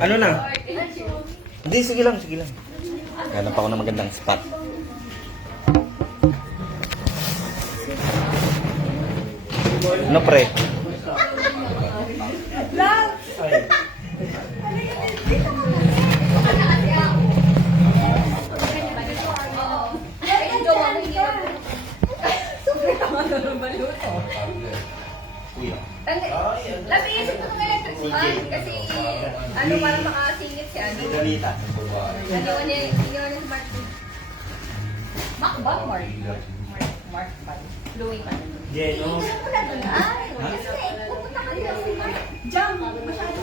Ano na? Hindi, sige lang, sige lang. Hanap ako ng magandang spot. Ano pre? Napiisip ko ng electric fan kasi ano para makasingit si ano. Iniwan niya si Mark. Mark ba? Mark ba? Louie man. Geno. Ay, pupunta ka dito si Mark. Jam, masyado.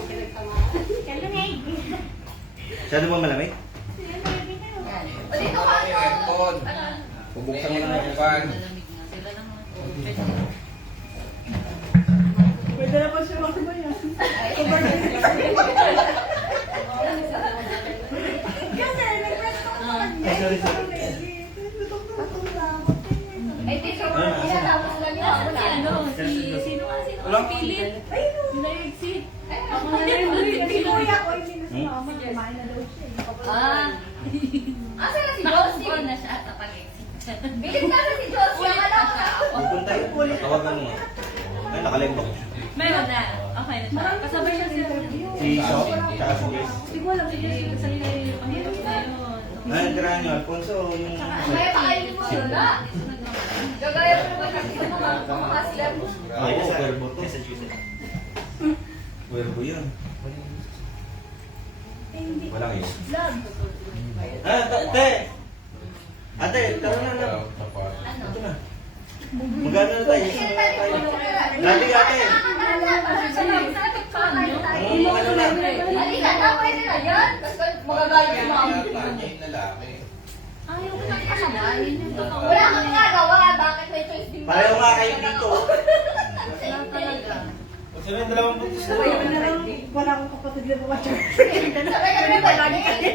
Kalamig. Masyado mo malamig? O dito ka Aircon. Bubuksan mo na yung fan. Pwede na pa siya makabayan. Kasi nag-press ko naman. Ay, dito ko tinatapos lang yung ako na. Sino pilit? Sino yung exit? Si Kuya ko, hindi na si Mama. Kumain na daw siya. Asa na si Josie? na siya sa pag-exit. Bilis na si Josie. Ang alam ko na. Pupunta yun. Tawagan mo nga. Ay, nakalembok. Meron na. Okay na siya. Kasabay siya siya. Si Shop, tsaka si Jess. Hindi ko alam. Sige, sa nila yung panghirap na yun. Ay, tirahan nyo, Alfonso, yung... May pakainin mo yun na. Gagaya ko naman kasi sa mga hustler. Ay, sa Cuervo to. Cuervo yun. Walang yun. Ah, ate! Ate, tara na lang. Ito na. Magana na tayo. Lati ate. Ano na? Halika na, pwede na yan. Basta magagalit yung mga Ayaw ko lang kasabay. wala kang ginagawa. Bakit may choice din ba? Pareho nga kayo dito. Wala talaga. Sino yung dalawang buntis na? Sabay na lang, wala akong kapatid na bumatch. Sabay kami ba? Lagi kayo.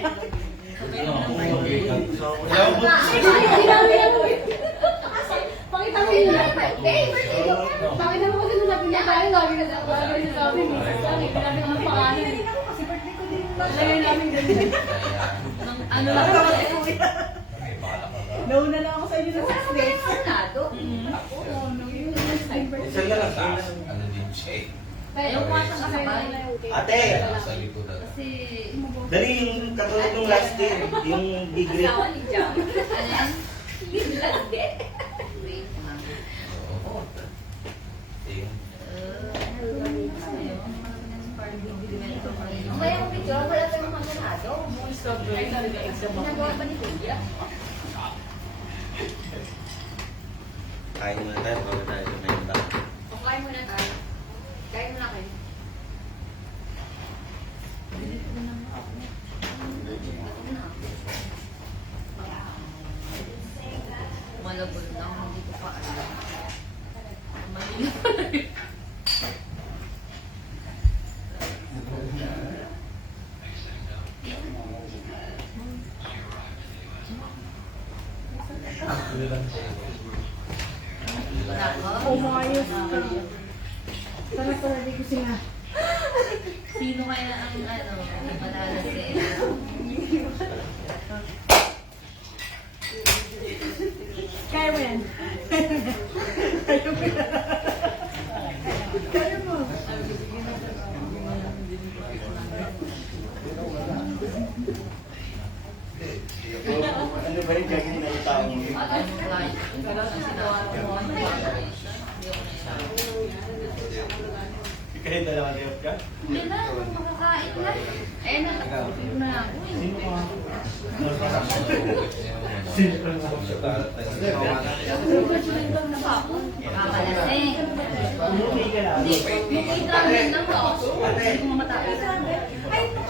Pakita mo yun. Pakita mo kasi nasabi niya tayo. Lagi na sabi mo. Lagi namin ang pangalan. Kasi birthday ko din. Lagi namin ganyan. Ano lang ako. Nauna lang ako sa inyo ng 6 days. Isa na lang. Ano din siya eh. Ayaw ko nga siyang kasabay. Ate! Sa likodan. Kasi... Dali yung katulad ng last day. Yung big rip. Ano yan? Wait, ma'am. Oo. Eh, Ang kaya kong picture, wala tayong mga ganado. Ginagawa pa ni Kuya. Kain muna tayo. Bago tayo sa main back. Kain muna tayo. Kain muna kayo. Malabot lang. Hindi ko pa alam. Wala ko. Umayos ka. Sana pala di ko sila. Sino kaya ang manalo sa Kaya mo yan. Kaya mo yan. Kaya mo. Ano ba yung gagawin na itao mo? Kahit dalawa na ka? Hindi na, makakain na. Eh, nakapagpapil na ako. Sino ka? Kakalasing. Umuwi ka lang. Hindi, travel lang ako. Hindi ko mamatapos. Ay, ito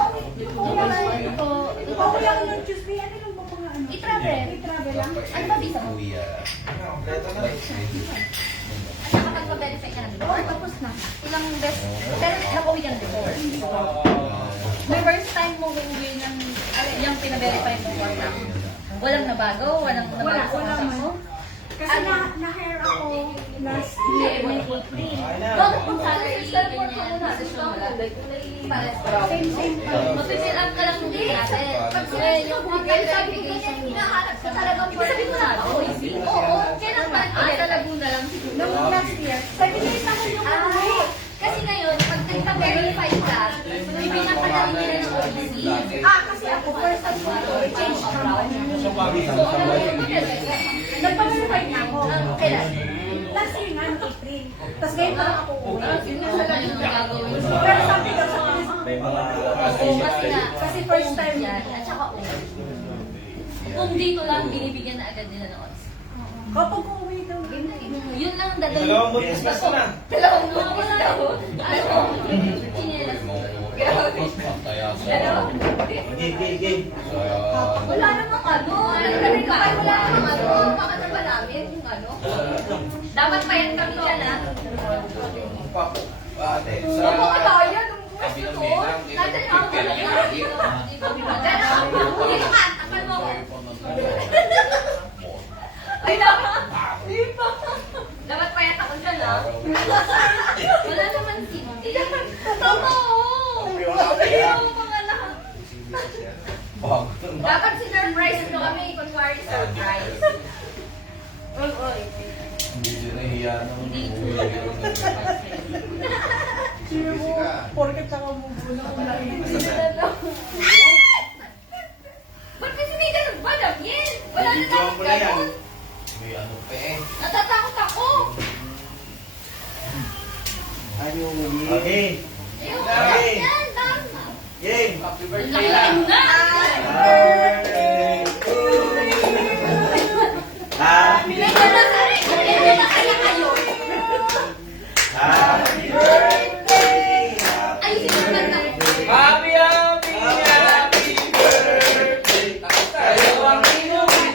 wala yung Tuesday. Ano lang ba mga ano? I-travel. I-travel lang. Ano ba visa mo? Kuya. Nakapag-verify ka na before? Tapos na. Ilang beses? Pero nakuwi ka na before. The first time mo uuwi ng yung pina-verify mo before lang. Walang nabago? Walang nabago sa Wala contact mo? man. Kasi na-hire kulay pares. Same. Mag-fill up ka lang ng natin. Kasi yung verification hinahanap ko talagang for sabi ko na ako. Oo, kailan pa? Sa Laguna lang siguro. Nung last year, 38 naman yung Kasi ngayon, pag nagpa-verify ka, ipinapadali nila ng OBC. kasi ako, first time ko ito, change company. So, ano ba yung pinag-verify? Nagpa-verify na ako. Kailan? Last year nga, ng April. Tapos ngayon pa lang ako uwi. Yun na lang yung gagawin mo. Pero sabi ko sa May mga... Oo, kasi nga, kasi first time yan, at saka kung dito lang, binibigyan na agad nila ng odds. kapag uuwi daw. Yun lang ang dadalhin. Dalawang butis na sana. Dalawang butis daw. Ano? Chinelas. Grabe. Dalawang butis. Game. Wala namang ano. Wala namang ano. Bakit na ba namin yung ano? Dapat pa yan kami dyan, ha? Ate, Opo ka tayo. Nung Sabi gusto ng ko. Menang, Nandiyan ito, ako. pipili yung idea. Dyan ako. Dito ka. Takpan mo ako. Ay, dapat. Di ba? Dapat pa yan ako dyan, ha? Wala naman hindi. Tama, oo. Ayaw mo mga lahat. Dapat sinurprise nyo kami. Kunwari surprise. Hindi siya nahiya ng Porket saka mubuna ko na rin. Ba't kasi may ganun ba, Damien? Wala na dapat ganun. May ano pa eh. Natatakot ako. Okay. Ayun, Okay. yan, tama. Game. Happy Ang birthday laki na! Happy May ganun ka rin. May na kaya kayo. Happy birthday. Ay, sinuman ka. Happy birthday! Tayo ang inumin!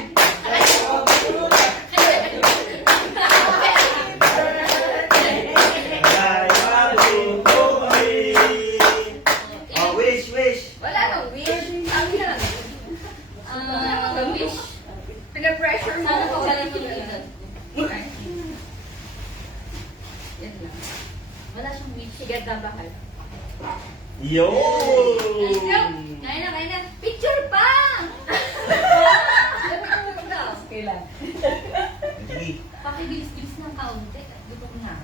Oh, wish. Wala nang wish. Sabi na lang. Wish. Pina-pressure mo. Sana pagsalan ko na yun. Yan lang. Wala siyang wish. Sige, dabakal. Yo! Let's go! Ngayon na. Picture pa! Kailan? Sige. Pakibilis-bilis ng kaunti. Gutom na.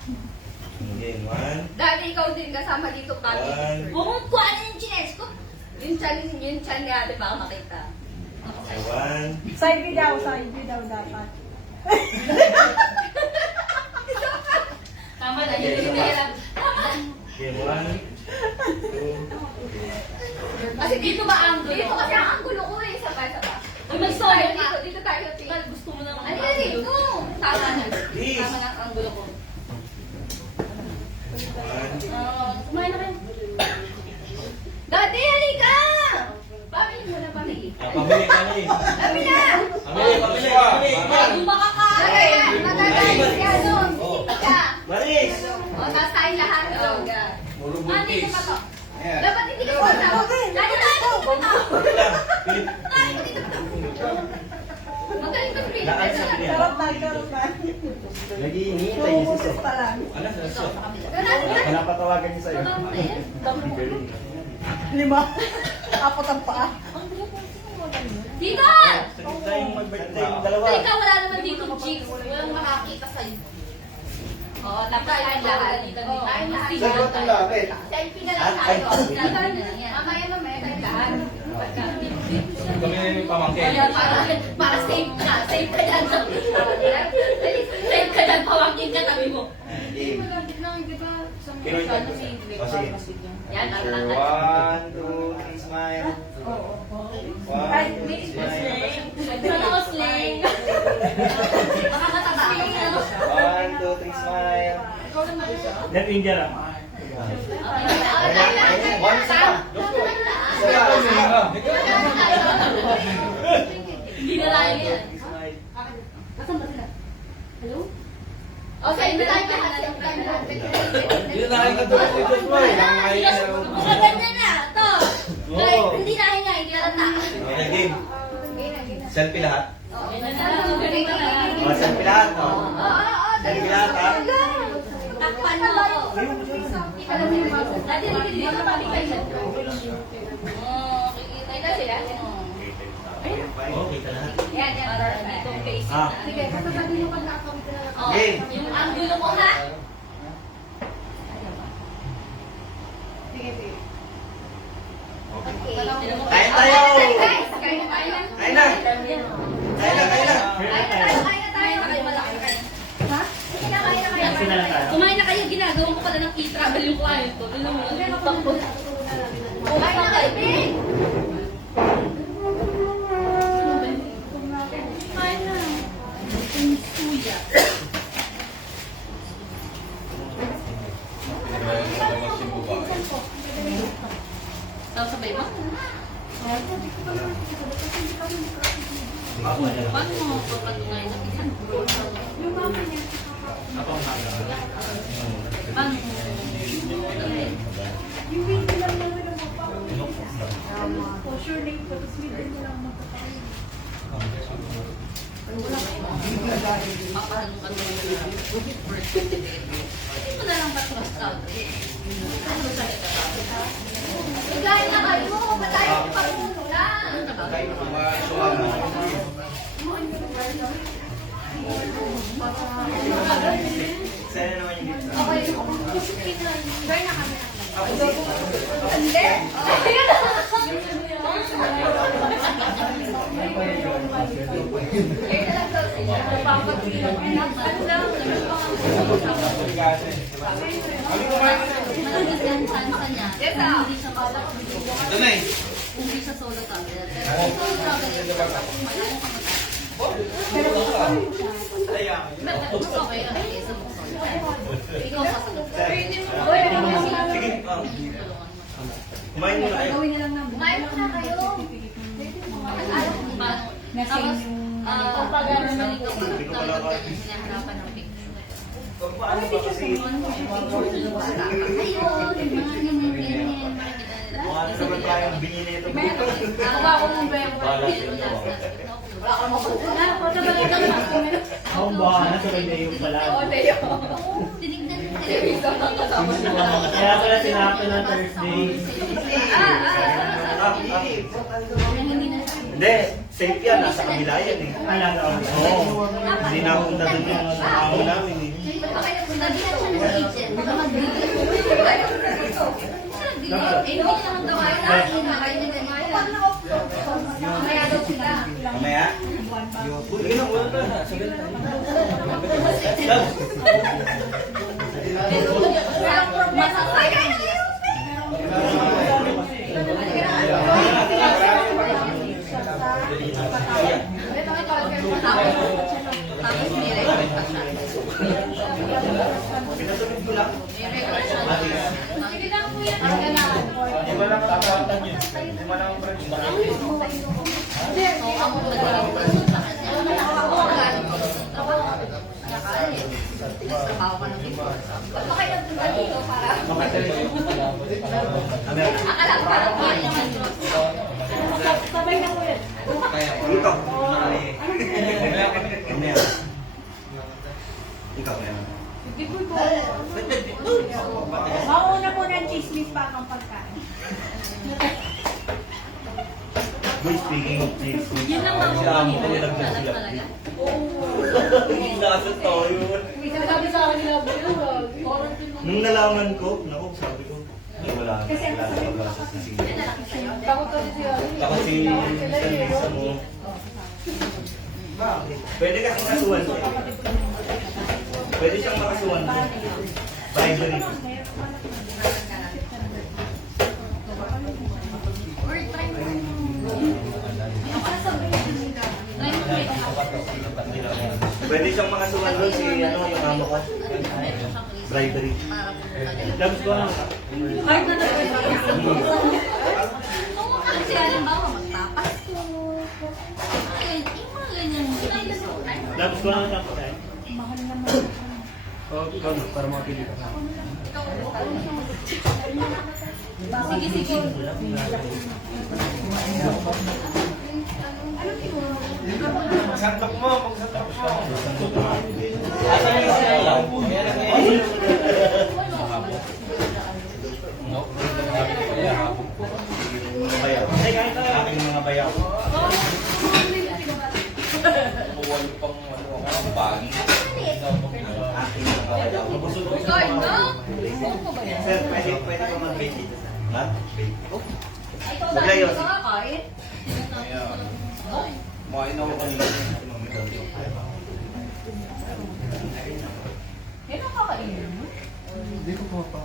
Game 1. Dati ikaw din kasama dito kami. One. Bumungkuha na yung chines ko. Yung chan ni ate baka makita. Okay, 1. Side view daw dapat. Tama na, yun na yan. Game 1. 2. Kasi dito ba ang gulo? Dito kasi ang gulo ko eh. Saba. Uy, mag-sorry ka. Dito tayo. Gusto mo naman. Ano yan dito? Tama na. Please. Tama na ang gulo ko. 1. Kumain na kayo. Dati, halika! Pamili mo na, pamili. Pamili. Pamili na! Pamili. Kung makakain, magagalit ka doon. Ka. Maris! O, nasain lahat. O, ka. Puro Ano buntis. yung pa to? Dapat hindi ka pa na. Lagi na, ano ko pa Magaling ka rin. Karot na. Nag-iinitay niya si Pa lang. Ano? Pinapatawagan niya sa'yo. 5. 4 ang paa. Dito! Tayong mag-birthday yung dalawa. Teka, wala naman dito, chicks. Walang makakita sa'yo. Oo, napakain lahat. Kain lahat. Sagot ang lapit. Selfie na lang tayo. Mamaya kain lahat. Kami na yung pamangkin. Kaya para safe ka. Safe ka dyan. Safe ka dyan. Pawangin ka tabi mo. Game. Pinoy tayo. O, sige. Yan, ang Sure, lahat. 1, 2, 3, smile. 1, 2, 3, smile. Sana ko slang. Baka mataba ka na. 1, 2, 3, smile. Net India lang. Hindi na lang yan. Asan ba sila? Hello? Okay, hindi tayo lahat. Hindi na kayo katulad ni Joshua eh. Nangangayin na raw. Mga ganyan na. Ito. Oo. Hindi na hinga, hindi alata. Okay, game. Selfie lahat. Oo, O, selfie lahat. O. oo. Selfie lahat, ha? Takpan mo ako. Alam mo yung mga... Dati dito pati kayo. Oo, kikita na sila. Okay ka na. Yan, yan. Dito facing na. Sige, kasabali yung pagkakawit na lang. Oh, yung angulo mo ha? Sige, sige. Okay. Kain tayo! Guys, kain na tayo. Kain na! Kain na, kain na! Kain na tayo. Kain malaki kayo. Ha? Sige na, kain na kayo. Kasi na lang tayo. Kumain na kayo, ginagawa ko pala ng e-travel yung client ko. Tignan mo, takbo. Kumain na kayo, Ben! Kumain na. Yung suya. Sasabay mo? Paano mo papatunayan na bisan? Yung mama niya. Paano mo? Yung video lang naman ang magpapakita. For sure name ko, tapos video mo lang magpapakita. Papaano ka naman? Hindi mo na lang patras ka. Ano sa ito? Igay na kayo! Matayo ko pa puno na! Sa'yo naman yung gitna. Okay, burn na kami. Hindi! Yes, ah. Ito na eh. Hindi siya solo traveler. Pero solo traveler, malayo ka mas okay lang kaysa mo solo. Ikaw sa solo. Sige, kumain muna kayo. Gawin na lang ng Kumain muna kayo. Tapos, pag nalito ka, talagang ganyan sinaharapan ng picture. Paano ba kasi? Ayun, mga ganyan. Ano naman tayong binili ito? Baka ko mong bayan ko. Ang baka na sa kanya yung pala. Tinignan yung Kaya pala sinabi na Thursday. Hindi, safe yan. Nasa kabila yan eh. Alaga ako. Oo. Hindi napunta doon yung amo namin eh. Sinabihan siya ng agent. Baka mag-delay. Hindi naman daw kayo na. Kayo na ganyan. Mamaya daw sila. Mamaya? Sige na, wala na. Sige na. Masasayang niya. Tapos may record pa siya. Pinasunod ko lang. May record siya. Sige lang po yan. Kailangan. Hindi mo lang tatatan yun. Hindi mo lang friends. So, ako mag-record sa kanya. Ako magaling ko sa trabaho. Nakakali. Trabaho ka ng before. Ba't ba kayo nagpunta dito para? Akala ko parang kaya naman yun. Sabay na po yan. Dito. Mamaya. Ikaw kaya naman. Hindi po po. Mauna po ng chismis pa ang pagkain. Boy, speaking of this, Yun lang ang sila amo ko mga nilagyan sila. talaga. Nasa toyo. May sinasabi sa akin nila po yun. Nung nalaman ko, naku, sabi ko, ay wala na. Wala na pag-asa sa sige. Takot kasi siya. Kasi sa mo, pwede kasi kasuhan siya. Pwede siyang makasuhan siya. Bribery. Or try mo. Ayun pala sa try mo make up. Pwede siyang makasuhan doon si ano, yung amo ko. Bribery. Labs ko lang. Hard na naman. Kung kasi halimbawa magpapasko. Ayun, yung mga ganyan. Labs ko lang ang pagkain. Mahal naman. Ikaw na, para makapili ka. Sige, sige. Magsantok mo, magsantok mo. Asan yung siya lang? Guard, no? Saan ko ba yan? Sir, pwede ko mag-bake dito. Ha? Bake. Ikaw na, Maglayo. hindi ka kakain? Kumain ako kanina. Yan ang kakainin mo? Hindi ko po pa.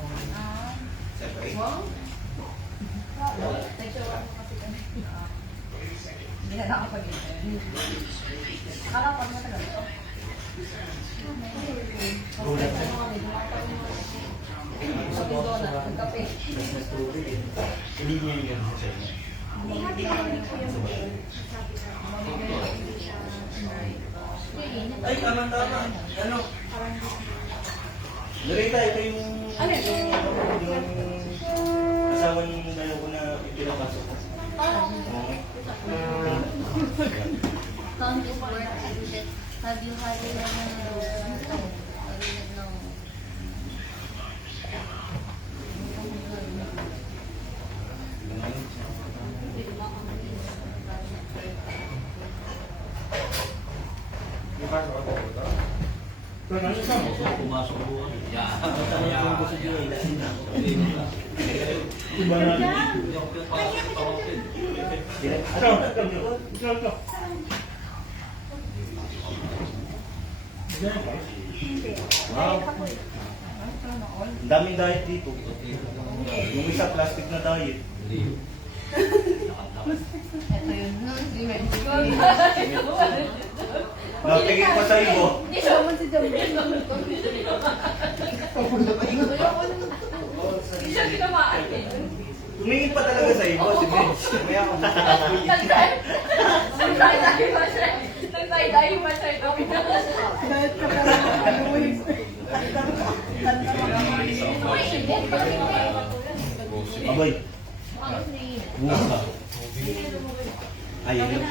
Hindi na nakapag-ito. Nakapag matagal ito. Sabi doon na, nagkape. Hindi niya yun sa inyo. Ay, tama. Ano? Narita, ito yung... Ano ito? Yung asawa ng dalawa ko na pinapasok ko. Count is worth it. Have you had it no. Pumasok ko. Wow. Ang daming diet dito. Yung isa plastic na diet. Ito yun. Natingin pa sa iyo. Hindi siya man si Jamil. Hindi siya tinamaan eh. Tumingin pa talaga sa iyo, si Mitch. Kaya ako Nag-tie-dye yung matay ko. Dahil ka pala nakaluhin. Abay. Buka. Ayun.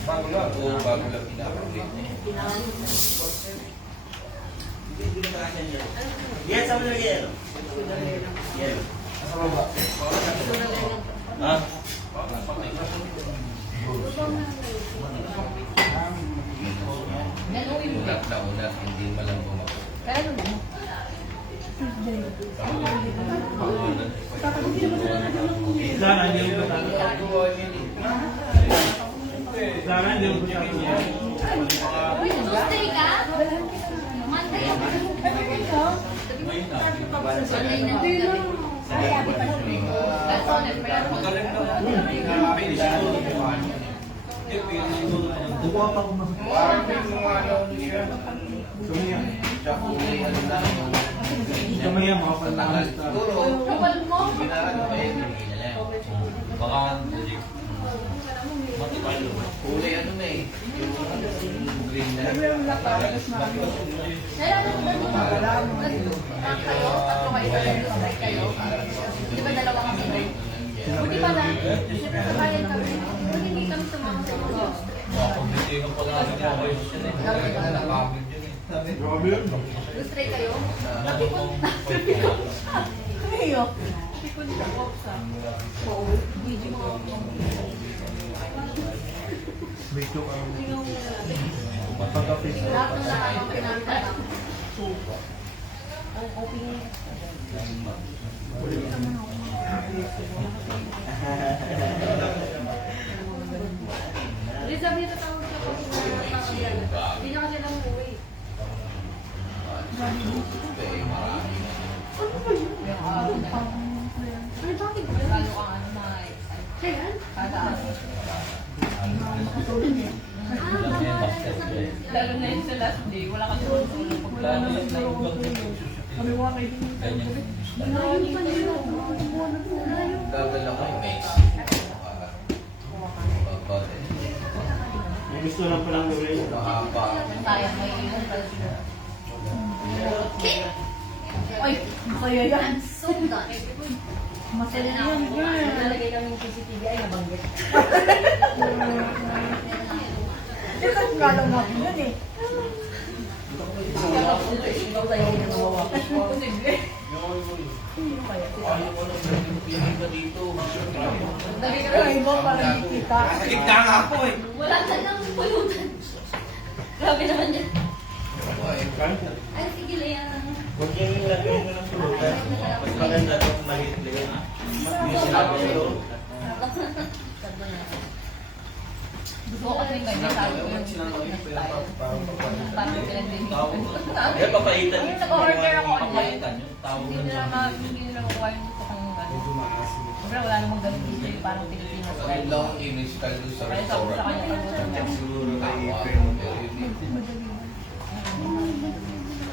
Bago lang pinapaglit. Yan, sama na yan. Yan. Ha? Una, hindi malang bumako. Kaya ano mo? Sana hindi mo ba Sana hindi mo ba Tuesday ka? Monday ako. Monday na. That's all. Magaling na. Finish ko. Bukuha pa ko mga. Kamaya mga panahon. Kapal mo? Baka huli ano na eh. Yung green na. Kaya ano ba? Kayo? Tatlo kayo sabay kayo? Di ba dalawa kami? Buti pa na. Sabayan kami. Buti hindi kami sumama sa inyo. Hindi ko pa namin ako yun eh. Nakakabig yun eh. Grabe yun. Gusto kayo? Kayo. Medyo pagka-face. Lahat ng lahat ang pinagtatang. Elizabeth, tatawag ka po. Hindi niya kasi lang uwi. Ay, bakit? Lalo kang ano mga Kailan? kada ano. Lalo na yun sa last day, wala kang tulong pag wala naman na yung Kami mga kaibigan. Malayo pa nila. Malayo. Dadala ko yung mace. May gusto lang palang gawin. Nakapa. sayang may iwan pa siya. Ay, kaya yan. So done. Masaya yan, girl. Nalagay kami yung CCTV ay nabanggit. Ikaw nga lang natin yun eh. Ikaw tayo yung nawawa. Posible. Ayaw ko nang pili ka dito. Lagi ka na iba para makikita. Sa gitna nga ako eh. Wala ka nang pulutan. Grabe naman yan. Ay, sige lang yan. Huwag yung ilagay mo ng pulutan. Mas maganda ito kung maliit lang. Yung sinabi ito. Gusto ko kasi ganyan tayo yung style. Parang pinag-dinihan. Kaya papaitan. Nag-order ako online. Papalitan yung tawag Hindi nila makuha yung gusto kong ano. Siyempre wala namang ganun dito yung parang Pilipinas Kaya style. lang image ka doon sa Kaya sabi sa restaurant. kanya pag-gusto niya. Siguro kay Tawa, Primo.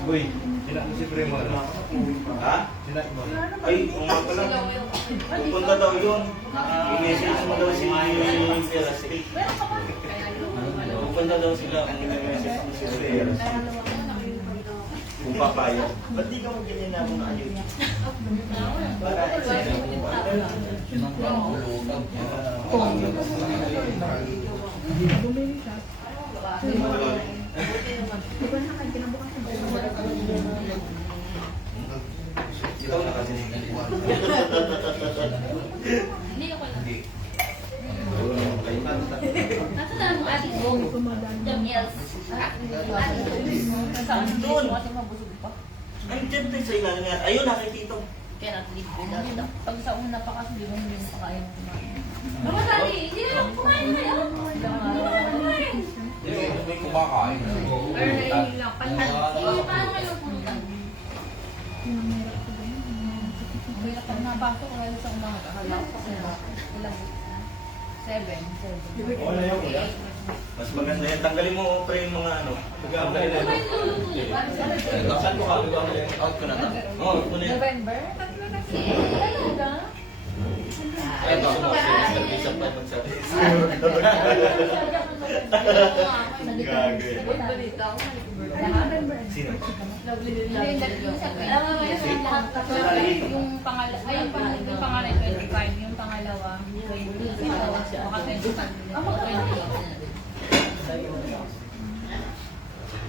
Uy, sila mo si Primo. Ha? Sila mo. Ay, nga pala. Pupunta daw yun. I-message mo daw si Ferastic. Pupunta daw sila kung i-message mo si Ferastic. Kung papayag. Ba't di ka mag-ganyan na mga ayun? Para ikaw na kasi. Hindi ako lang. Hindi. Nasa na mo ating go? Damiels. Saan doon? Kasi mabusog pa. Ay, dyan tayo sa ilalim nga. Ayun, nakikita. Cannot live without them. Pag sa una pa kasi, di ba hindi mo pakain kumain. Mama, dali. Hindi na lang kumain na yan. May kumakain. Pero naiilang pa lang. Hindi, paano kayo pulutan? May kapag napasok ko ngayon sa umaga. Ilang Seven. Wala yan, wala. Mas maganda yan. Tanggalin mo, pre, yung mga ano. Kumain luluto niya. Saan mo ka? Out ko na ta. Oo, ito na yan. November? Talaga? Ay, gusto mo. Isa pa magsabi. Gagawin. Sino? Yung pangalan, ay yung pangalan 25, yung pangalawa 20, baka 25.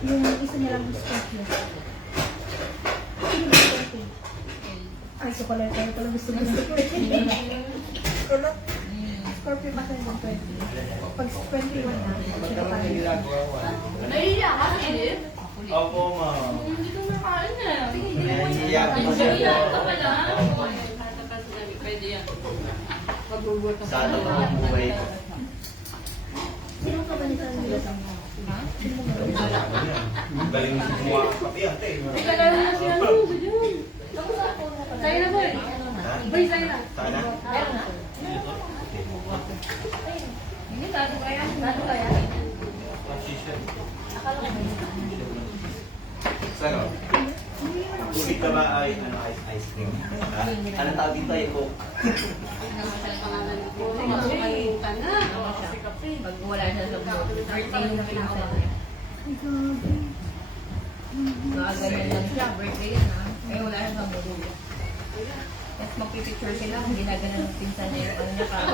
Yung isa niya lang gusto ko. Ay, so pala tayo pala gusto ko. Scorpio pa tayo ng 20. Pag 21 na, siya pa tayo. Naiiyak ka, Philip? Opo, ma'am. Hindi ko nakain eh. Naiiyak ko siya. Naiiyak ka pala. Pwede yan. Sana mga buhay. Sino ka ba nito nila sa mga? Ha? Galing mo sa kumuha ng kape, ate. Tagal na siya. Sa'yo na boy. Ha? Boy, sa'yo na. Sana? Meron na? Hindi, tato kaya. Tato kaya. Sana? Tubig ka ba ay ice cream? Ha? Anong tawag dito ay Coke? Pag wala siya sa vlog, birthday yung pinsan niya. Nakaganyan lang siya, birthday yan ha. Eh wala siya sa vlog. Tapos magpipicture sila, hindi na ganun ng pinsan niya. Ano niya parang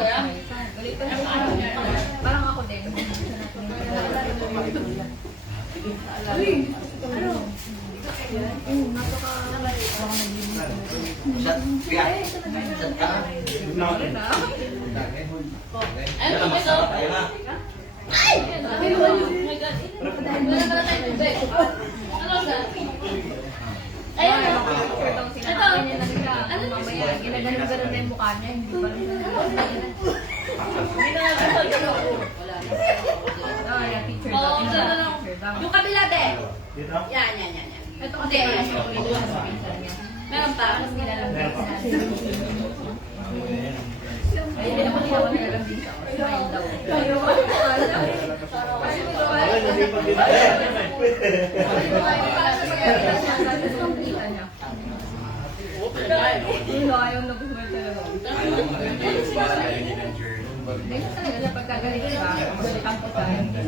galit pa siya. Parang ako din. Shot. Kaya? Shot ka? Yan ang masarap. Ayun na. Oh my God. Wala ka na tayo tubig. Ano ba? Ayun na. Ito. Ano mamaya, ginaganon-ganon na yung mukha niya, hindi pa rin. Hindi na nga gano'n. Oh, yeah, picture daw. Oo, gano'n lang. Picture daw. Yung kabila, be. Dito? Yan. Ito kasi wala siya ulit sa pinsan niya. Meron pa. Tapos nilalambing natin. Ay, hindi naman siya nilalambing sa smile daw. Ayun, hindi pa din. Ayaw na gusto mo talaga. Hindi siya talaga pagkagaling ka, balikan ko tayo. Hindi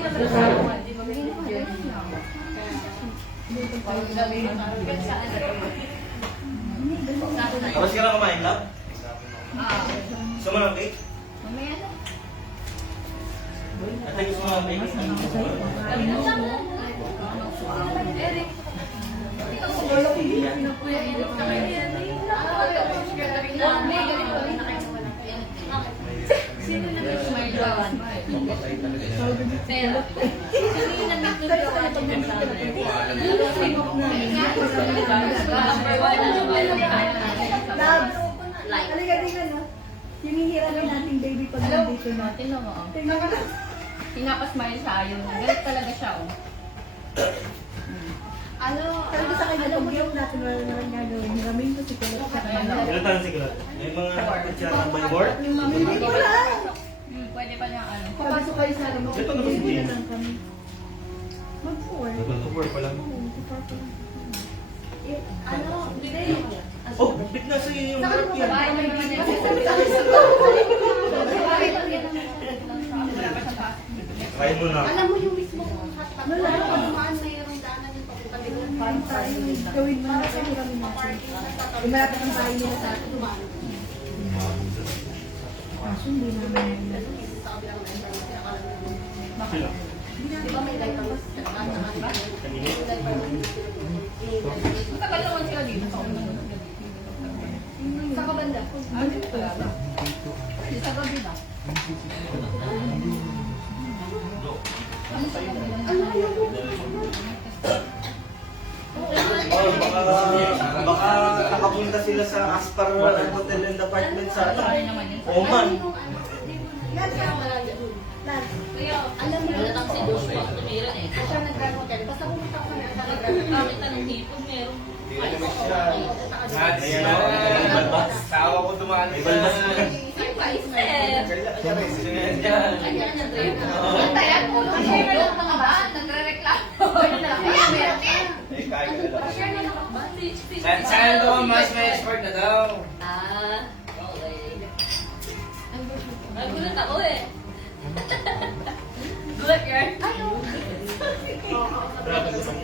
naman siya hindi mo Tapos ka na kumain, love? Gusto mo ng cake? Mamaya na. Ate, gusto mo ng cake? Eric. Lolo ko hindi na po yan. Sino na nag-smile gawan? Pero, sino na nag-gawan? Labs. Halika din ka na. Hinihiramin natin baby pag nandito na. Tingnan mo, oh. Tingnan ka na. Pinapasmile sa ayon. Galit talaga siya, oh. Sabi ko sa kanya, pag yung natin wala naman gagawin, hiramin ko si Kulot sa kanya. Ilan taon si Kulot? May mga kutsara ba yung board? Hindi ko lang. Pwede pa niya, ano. Papasok kayo sa alam mo. Ito na ba si Hindi Jane? na lang kami. Mag-4. Nag-tour pa lang. Oo, mag-4 pa lang. Oh, bigla sa iyo yung harap yan. Kasi sabi sa akin sa Try mo na. Alam mo yung mismo kung hotspot, Wala. dumaan mayroong daanan yung papunta dito. Parang tayo, gawin mo na sa hiramin natin. Yung malapit ang bahay nila sa atin. Kaso hindi namin. Sa kabilang na ito, pinakalan mo. Sila. Di ba may diaper mo? Kanina. Matagal naman sila dito sa unang Sa kabanda. Ah, dito pala. Dito sa gabi na. Oh, baka nakapunta sila sa Aspar Hotel and Apartment sa ano. Sorry naman yun. Oman. Yan siya malaya dun. Kaya, alam mo, Halatang si Joshua tumira eh. siya nag-grand hotel. Basta pumunta ko na sa nag-grand hotel. Bakit tanong hipon meron? Tawa ko dumaan May balbas na. Kanya-kanya trip. Tayan po lang share na lang mga ba? Nagre-reklamo. Kaya meron din. Eh, kaya ka lang. Share na lang ba? Saan naman mas may expert na daw? Ah, okay. Nagulat ako eh. Gulat yan? Ayaw. Grabe gusto mo.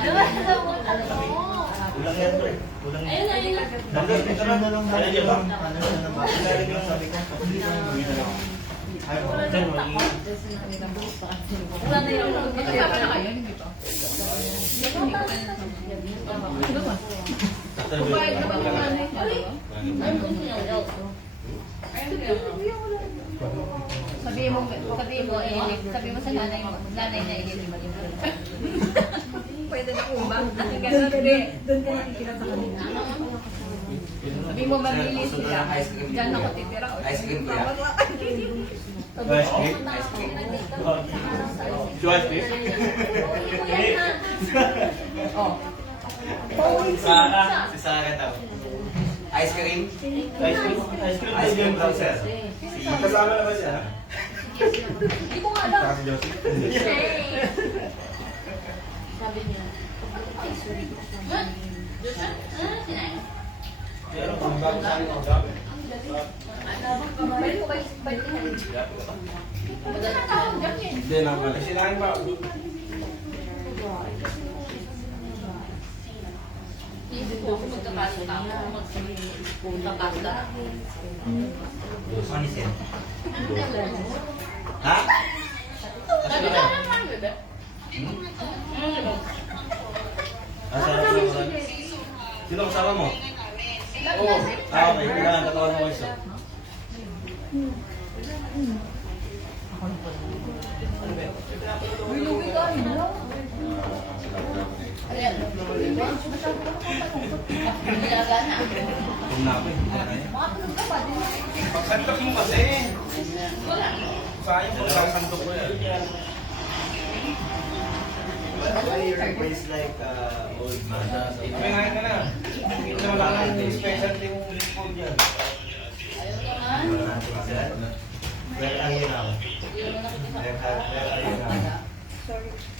Diba? Alam mo. Kulang yan, pre. Kulang yan. Ayun, ayun. Nandun, ito na lang. Ano niya ba? Ilalim yung sabi ko. Ay, dyan, magiging. Wala na yun. Magkasama na kayo, hindi pa. Kumain naman yung nanay niya, di ba? Ay, kung niya. Sabihin mo, sabihin mo sa nanay mo, nanay na ililima yung pwede na kumba. Doon ka nakikita sa kanila. Sabihin mo, mamili sila. Diyan ako titira. Ice cream ko yan. Ice cream? Show ice cream? Oh. Sara. Si Sara daw. Ice cream? Ice cream? Ice cream? Ice cream daw, sir. Kasama na ba siya? Hindi ko nga alam. Si Josie? Sabi niya. Sinayin? Pero kung bago sa akin ang gabi. Balik ko ba yung Ba't na tawag dyan eh? Hindi naman. Sinahin pa. Isip ko kung magkakasot ako, magkakasot ako. Ano siya? Ha? Sabi ka naman, bebe. Sarap na mo. Sino kasama mo? Oo. Okay. Kailangan katawan mo isa. Biluwi ka, ano? Ayan. Nilaga na. Kung namin. Makatulog ka pa din. Pagsantok mo kasi. Wala. Sayang kung pagsantok ko yan. Why your face like old man? Ipinahin ka na. Hindi na wala kang specialty mong food yan. Ayaw naman. Wala natin kasi. Where are you now? Where are you now?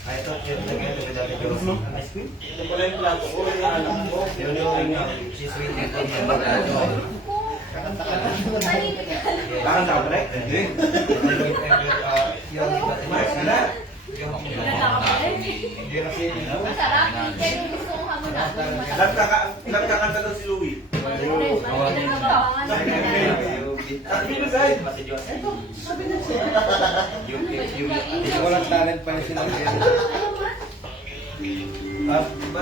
I thought you're together with Ate Josie. Ice cream? Ito pala yung plato ko. Yung alam ko. Yung nga. She's waiting for me. Kakanta ka pala? Hindi. Umayos ka na. Hindi kasi. Masarap. Kaya yung gusto kong hamunan. Nagkakanta daw si Louie. Sabi na sa'yo. Si Josie. Walang talent pa yung sinabi. But we have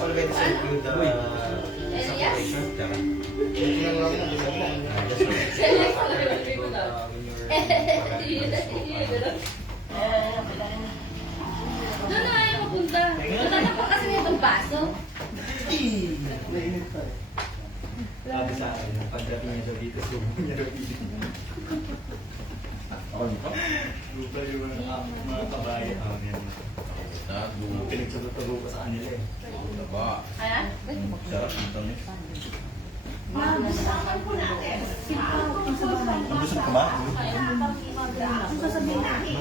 already sent you the separation. Doon na ayaw mapunta. Natatakot kasi na itong baso. Sabi sa akin, pagdating niya daw dito, sumo niya daw dito. Lupa yung mga kabayan. Pinagsasasago ko sa kanila eh. Ayan? Sarap dito niya. Magustuhan po natin. Nabusog ka ba? Ang sasabihin natin.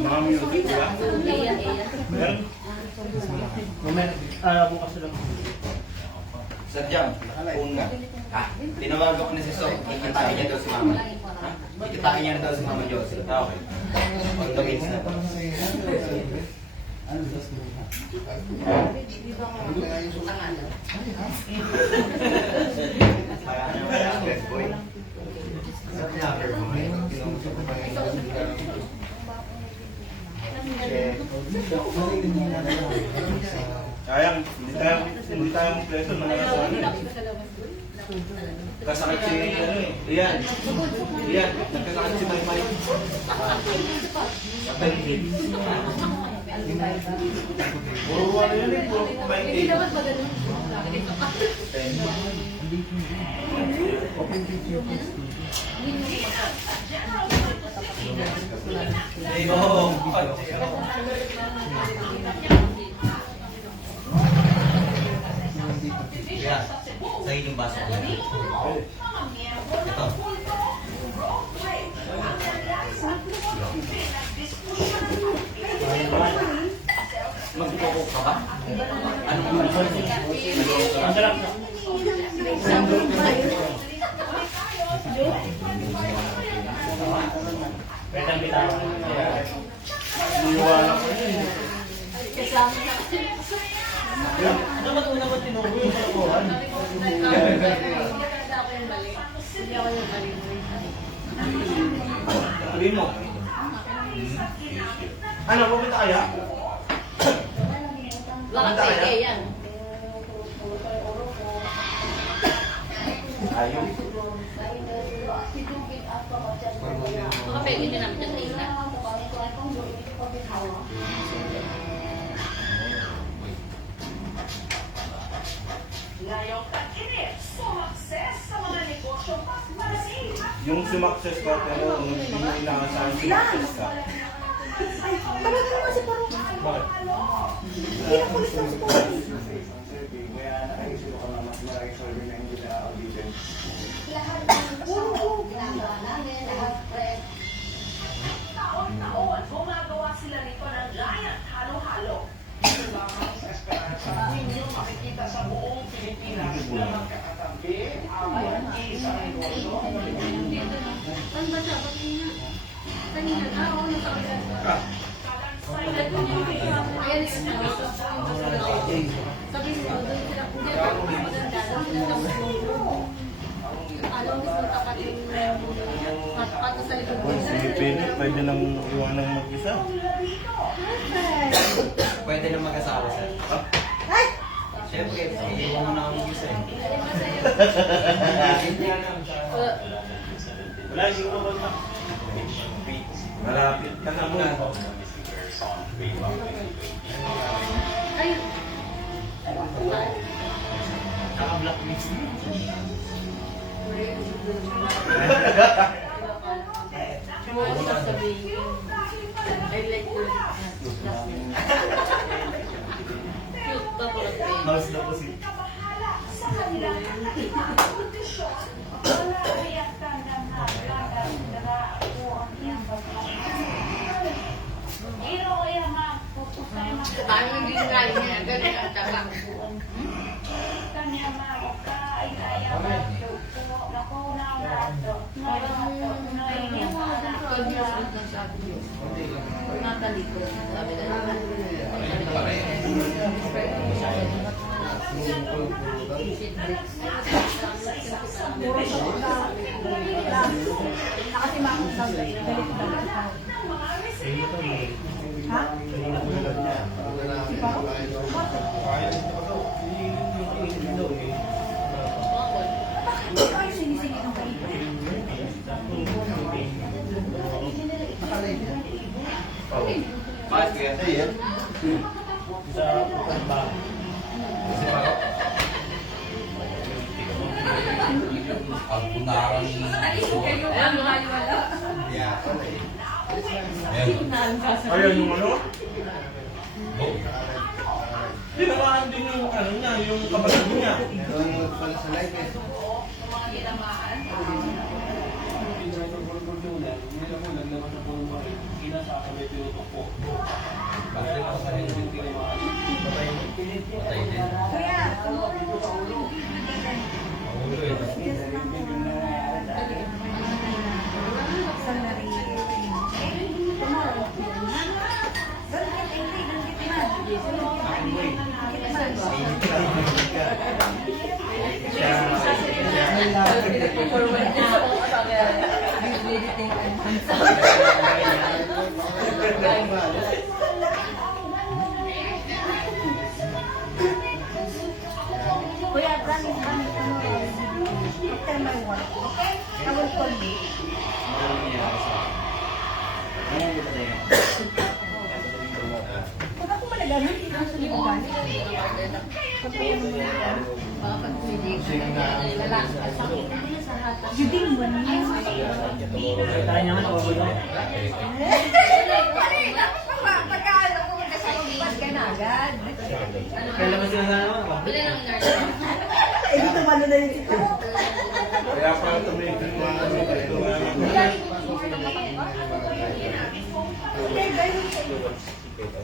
Mga music, di ba? Iya, iya. Meron? Bukas lang. Sadyang, una. Tinawagan ko na si Sok, ikitain niya daw si Mama. Ikitain niya na daw si Mama Josie. Okay. Pag-bagins na. Sayang, hindi tayo kompleto na Kasakit si, ano eh, Ian. Ian, nagkasakit si Maymay. Kapag hit. puro wala yan eh, puro kumain Hindi eh. dapat ba ganun? Oo. Yeah. Sa inyong baso. Ito. Magkukok ka ba? Anong Ang sarap na. Petang bitawan. Iniwala ko yun. Kasama na. Ano ba ito naman tinuro yung kalokohan? Hindi ako yung mali. Hindi ako yung mali. Sabihin mo. Ano, pupunta kaya? Baka peke yan. Ayaw. Baka peke nyo namin dyan sa ina. Yung sumakses ka, pero hindi mo inaasahan sumakses ka. Ay, tawagan mo nga si Parong. Bakit? Hindi na pulis lang si Parong. Kaya nakaisip ko na mas maraming solve na hindi na audition. Taon-taon, gumagawa sila nito ng giant halo-halo. Ninyo makikita sa buong Pilipinas na magkakatabi ang isang negosyo. Saan ba siya? Kanina na ako nasa Ah, Ayan yung sabi mo, doon sila, hindi ako maganda, doon sila tapos alam mo, tapat yung tapat sa likod mo. pwede nang iwanang mag-isa. Pwede na mag-asawa sir. Ay! Siyempre, iwan mo na ako mag-isa eh. Wala, hindi ko ba na. Malapit ka na mo. Ay! Naka-blacklist. Ano sasabihin? I like your last name. Cute pa pala kayo. How's the pussy? Sa kanilang kondisyon, wala kaya't tandang-tandang ako ang iyang pagkakas. Iro kaya mapuputay Paano hindi nalin niya? Ganun ang taba. kanya mauka ay ayaw nato. Naku na nato. Natalikod. Sabi na naman. Puro sa pagka. Kasi makakasal. Galit na lang. Ha? Ay, sinisingit ng kaito. Bakit kaya? Sa pagkakba. Pag punaran Kayo ang wala. Ayun yung ano? Tinamaan din yung ano niya, yung kapatid niya. Bakit ako sa rin? Patay din. Kuya, Kuya, promise ba after my work, okay? I will call you. Pag ako malaganon, hindi ako sa libugan. Juding mo niya. Kaya niya nga nababulo. Pagka ano ko, kasi lumipas ka na agad. Kailan mo sila sana? Bilan ang inarto. Eh, dito malo na yun ito. Kaya pa tumigil mo ang Hindi, ganun siya.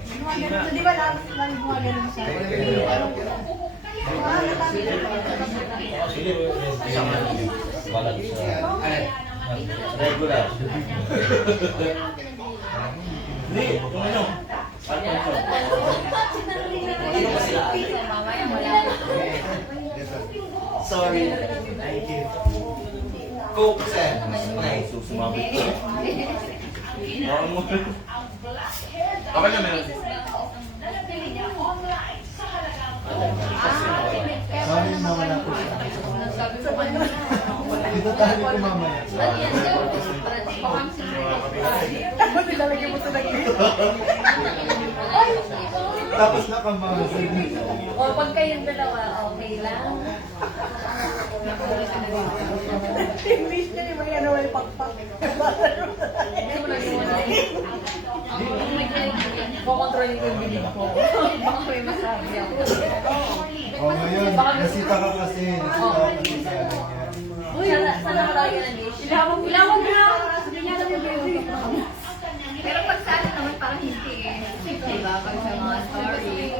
Gumagano. Di ba lagi gumagano siya? Ah, natami na. Balag sa... regular. Hindi, yung ano? Mamaya wala. Sorry. Thank you. Coke, sir. Okay, susumabit ko. Okay na meron. Sorry na wala po siya. Dito tayo ko mamaya. Ano yan, sir? Pakam Tapos nilalagay mo sa lagay. Tapos nakamama sa O, pag kayong dalawa, okay lang. English na yung mga ano, may pakpak. Hindi mo nag-iwan. Kukontrolin ko yung bilig ko. Baka may masabi ako. Oh, ngayon, nasita ka kasi. Nasita ka kasi sa ano niya. Uy, sana malaki na niche. Ilawang mo na. Sabi niya lang yung baby. Pero pag sa akin naman parang hindi eh. Diba? Pag sa mga story.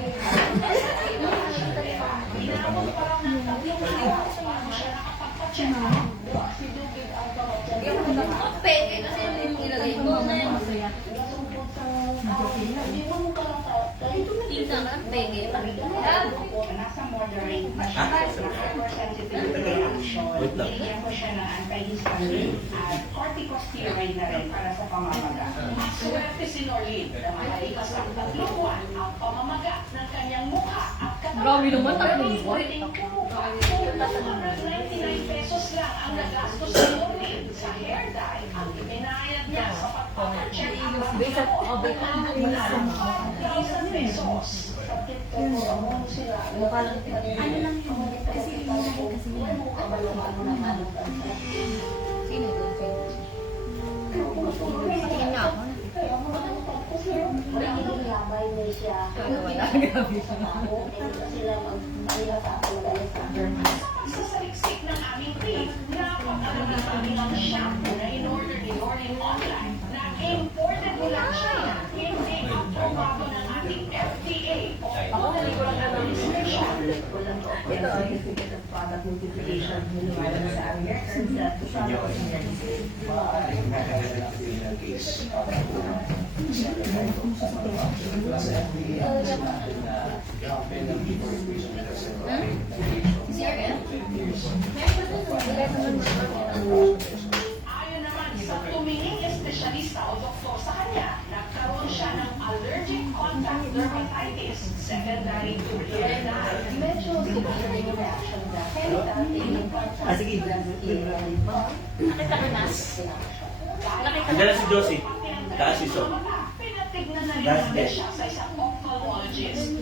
Hindi ako nakakape. Kasi yung ilagay ko na yun. Tingnan ka ng penge. Nasa moderate na siya. Hypersensitivity reaction. Bigyan ko siya ng antihistamine at corticosteroid na rin para sa pamamaga. Swerte si Norlene na makalipas ang 3 buwan ang pamamaga ng kanyang mukha at katawan. Grabe naman, 3 buwan. Kung 299 pesos lang ang nagastos ni Norlene sa hair dye ang ibinayad niya sa pagpapacheck up ng pesos. Ano lang yun? Kasi yun. Sino ito? Tingin nga ako. Sa saliksik ng aming team, napakaganda nilang shampoo na in-order ni Norlene online na imported mula China. Hindi ang trabaho ng ating FDA o registration. Ito ay product notification niliwanag sa American sa 2019. Ayon naman sa tuminging espesyalista o doktor sa kanya, nagkaroon siya ng allergic contact dermatitis, secondary to urinary. Medyo severe yung reaction na Sige. Nakita ko na. Andyan na si Josie. Taas si So. Pinatignan na rin namin siya sa isang ophthalmologist.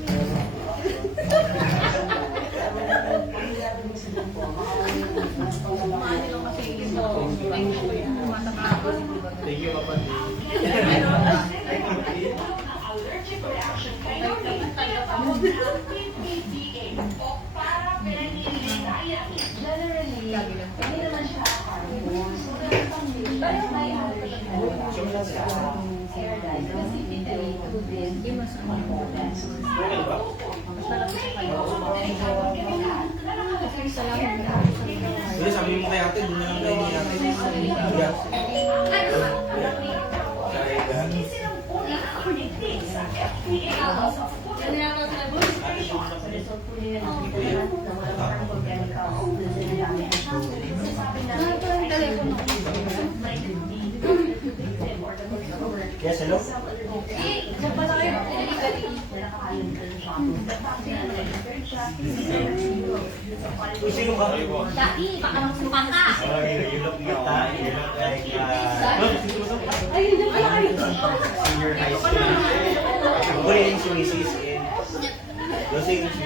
Thank you, Papa. Allergic reaction kayo tinatawag na PPDA o paraphernalia. Generally, hindi naman siya harmful. Pero may allergic siya airline kasi pinarito din yung mas components. Sige, sabi mo kay ate, doon na lang kayo ni ate. Yes, hello? Sino ka? Dati, baka magsukan ka. Oh, you look like Ayun, yun pala kayo. senior high school. Ako yung sumisis in. Dosing si...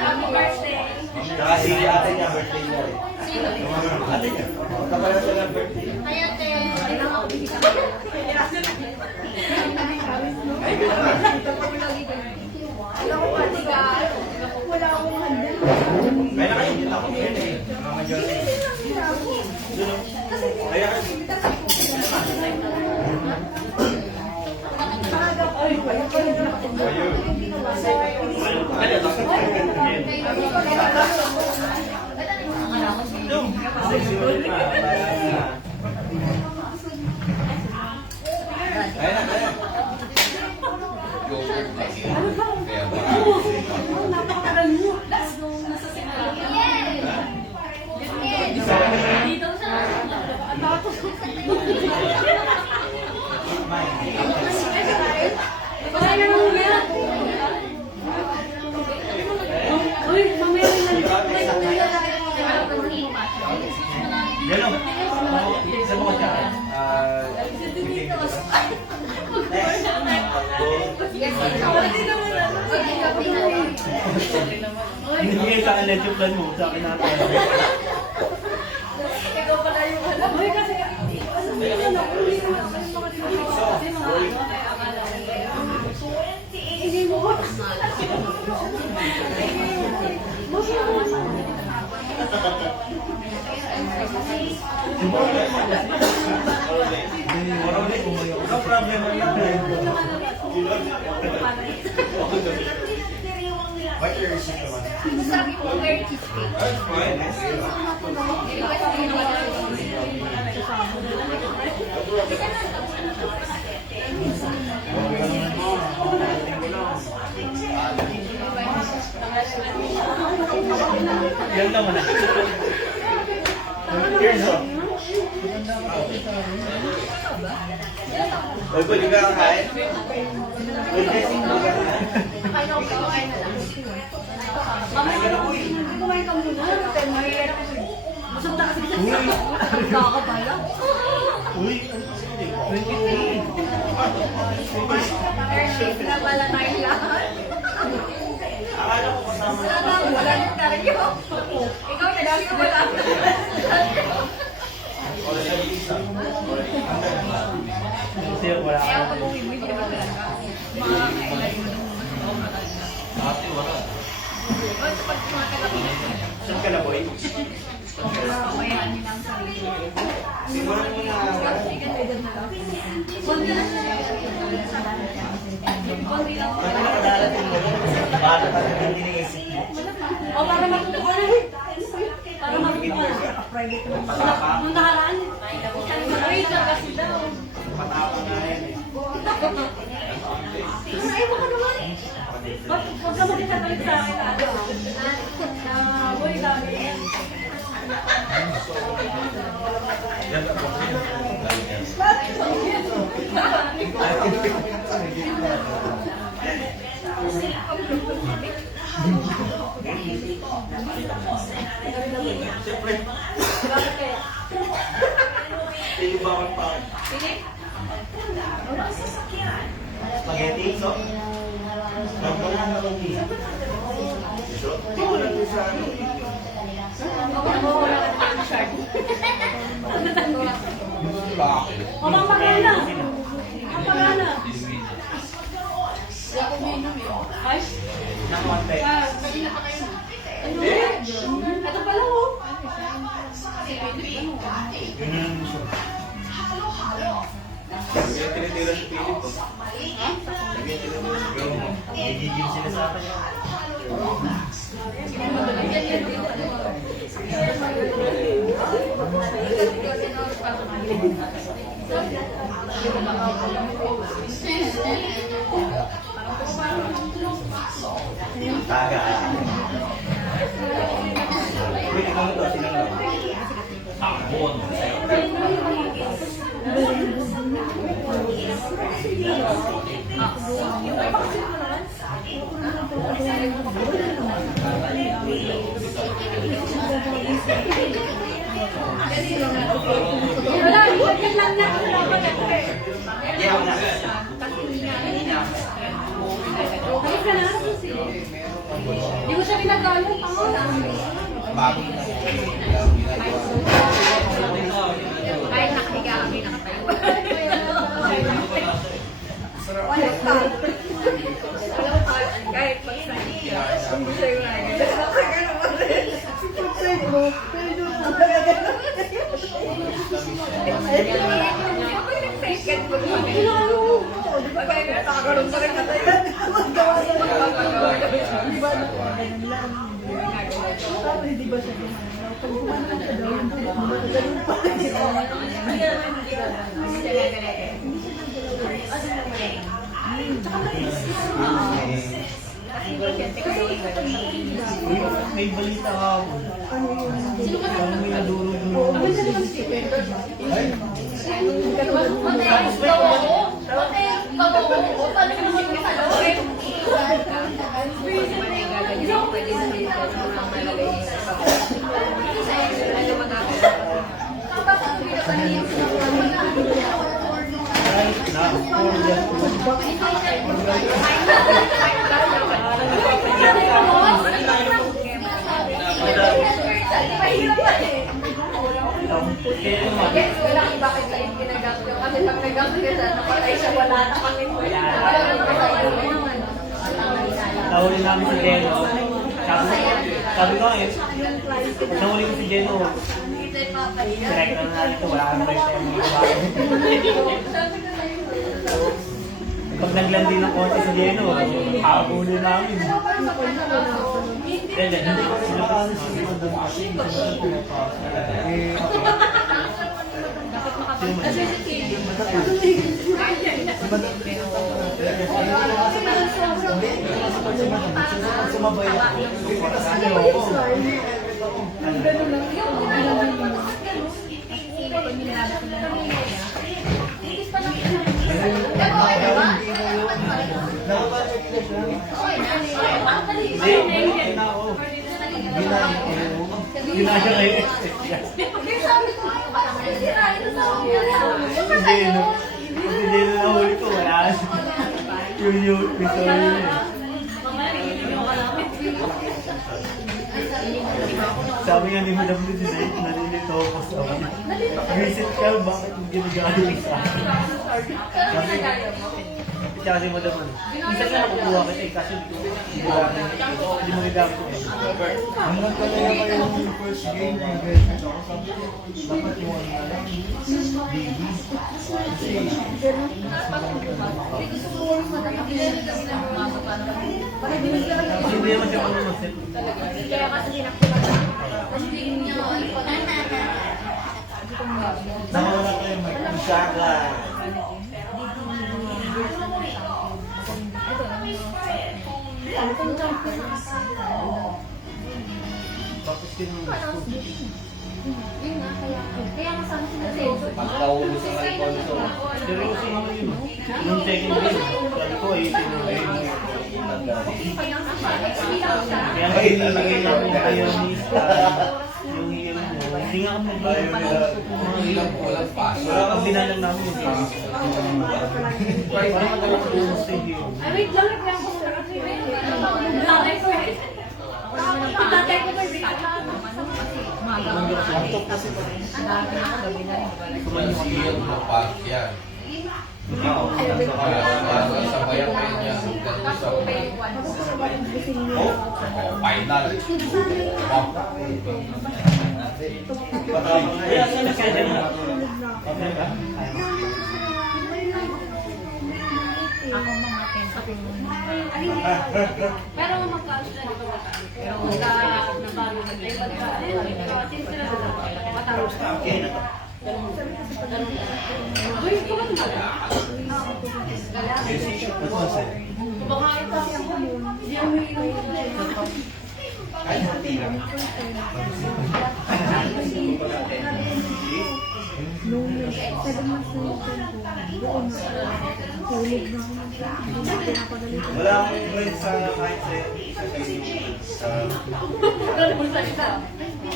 Happy birthday. Saka si ate niya, birthday niya rin. Ate niya. Kapala siya ng birthday. Kaya, te. Kailangan ako bibigyan. Ay, gano'n. Alam ko pati ka. Wala akong handa. Kaya nakainit ako. Mama Josie. Kaya Napakatagal mo. Nasa simula. Dito siya. Ang takot ko. Wala na nang umiyak. Uy, mamaya rin lang. gano'n. Sa mga dyan. Hindi sa akin lang yung plan mo. Sa akin natin. Ikaw pala yung ano. Uy, kasi hindi mo ba? No problem. What your receipt naman? Sabi ko, very cheesecake. That's fine. Ganda mo na. Here's one. Oy, pwede ka kakain? Pwede ka kakain? Kumain ka muna. Busog na kasi siya. Nakakabala. Uy, 23. Na pala tayo lahat. Akala ko kasama na. Sana wala nang tayo. Ikaw na dami ko wala. Kasi wala Kaya ka. ako pag-uwi mo, hindi naman talaga. Mga kailan mo naman. Ate, wala. O, sa pag mga kagabi. Saan ka na, boy? Kamayahan niyo ng sarili. Simulan mo na. Konti lang siya. Konti lang. Ano nakadarating mo? Paano pa rin hindi naisip mo? O, para matutukan na. Para matutukan na. Private naman. Nung nakaraan. Wait lang kasi daw. Patapang na balik sa akin na boy, sabi niya. Spaghetti, so? Nagbalan na lang niya. Wala ko sa ano. Mapapagana. Mapapagana. Ay. Ano? Ito pala oh. Yun na lang siya. Tinitira si Philip ko. Nagigigil sila sa akin. Taga. Wait, ikaw mo to. Sino lang? Takbon. Wala, ilagyan lang na ako dapat ito eh. Ayos ka na. Hindi ko siya ginagalit. Bago na. Kahit nakahiga kami, nakatayo. Wala ka. Alam mo, kahit pag-sani ka, hindi siya yung Hindi ba siya gumalaw? Pag gumalaw ka daw, yung buhok mo, ganun pa. May balita ka ako. Parang may nadurog-durog. Oo, may naman si Peter. Yes, wala kang bakit sa yung ginagamit ko. Kasi pag nagamit ka siya, napatay siya, wala na kami. Wala Nahuli namin si Jeno. Sabi ko eh, nahuli ko si Jeno. Direct na natin ito, wala kang balik tayo mga bago. Pag naglandi ng konti si Jeno, habuli namin. Hindi ko sila pa sumabay Hindi na siya kayo expect. Hindi na nahuli ko, wala. Yung story yun eh. Sabi nga ni Madam Lucinate, nalilito ako sa akin. Visit ka, bakit yung ginagaling sa akin? Tsaka si Madam ano, minsan nga nakukuha kita eh, kasi hindi mo ginagawa ko eh. Hanggang ka na naman yung first game ng girlfriend ako, sabi ko, dapat yung ano na lang, baby. Kasi hindi naman siya mag-set. Kaya kasi dinaktilan. Nakawala kayo mag-isaga. ano kung jump ko na. Tapos kinang Yun nga, kaya kasama sila sa iyo. Pag naubos ang alcohol, so, seryoso naman yun. Nung second day, sabi ko ay tinawin mo. Kaya nga ilalagay namin kayo ni yung hiyan mo. Hindi nga kami mga ilang walang pass. wala kang binalang namin yung hiyan. Parang magalang bonus sa hiyan. Ay, wait lang, wait lang. Lalay ko eh. Lalay ko ba, wait lang. Laptop kasi pa. Sumansiyan mo pass yan. Oo. Sa bayan pa niya. Ganito sa final. Kaya saan na kaya na? Okay ba? Ako mga 10 Pero magkaos na dito mataas. Pero wala na bago nag-live. Matapos na. Uy, ito ba ito? Baka ito. Hindi ang Nung 7 months na yung doon na tulog na ako. Wala akong friend sa kahit sa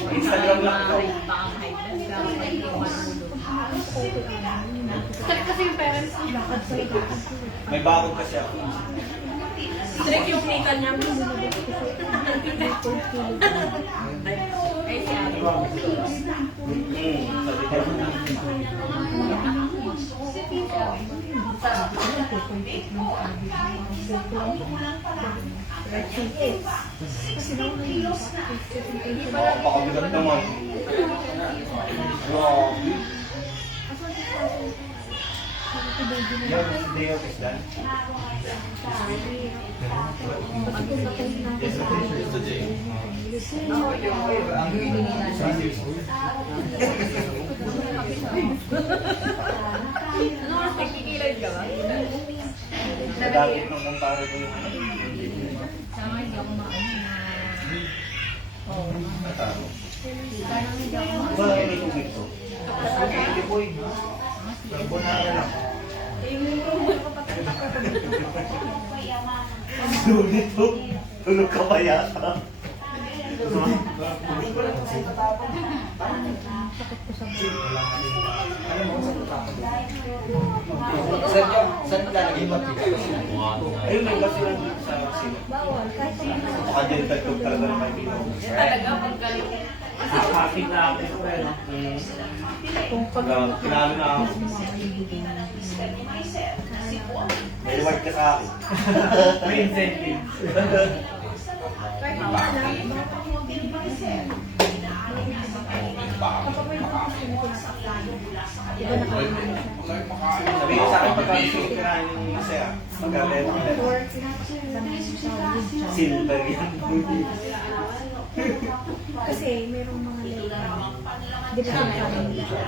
Instagram lang ito. Kasi yung parents ko. May bakod kasi ako. Direct yung clinical niya. Ay, siya. Napakabigat naman. Grabe. Yan, day of is done. Ano oras nagkikilay ka ba? Madami nung kumpara ko yung Sama hindi ako maano na... Oo. natalo. Sana hindi ako maano. Wala kayo may tubig to. Hindi po eh. Nagbunayan lang. Sulit to. Tulog ka pa yata. Saan lalagay ba? Ayun lang kasi lang sa sino. Bawal, kahit Baka dyan tagtog talaga ng kaibigan. Talaga, paggaling. Nakakakit na ako ito eh. kung pag Pinalo na ako. May reward ka sa akin. May incentive. kahit wala, Bakit? iba na kami. Sabihin sa akin pagka gusto ko kirahin yung masaya. Pagka-red ang red. Silver yan. Kasi merong mga level. Di ba sinasabi nila?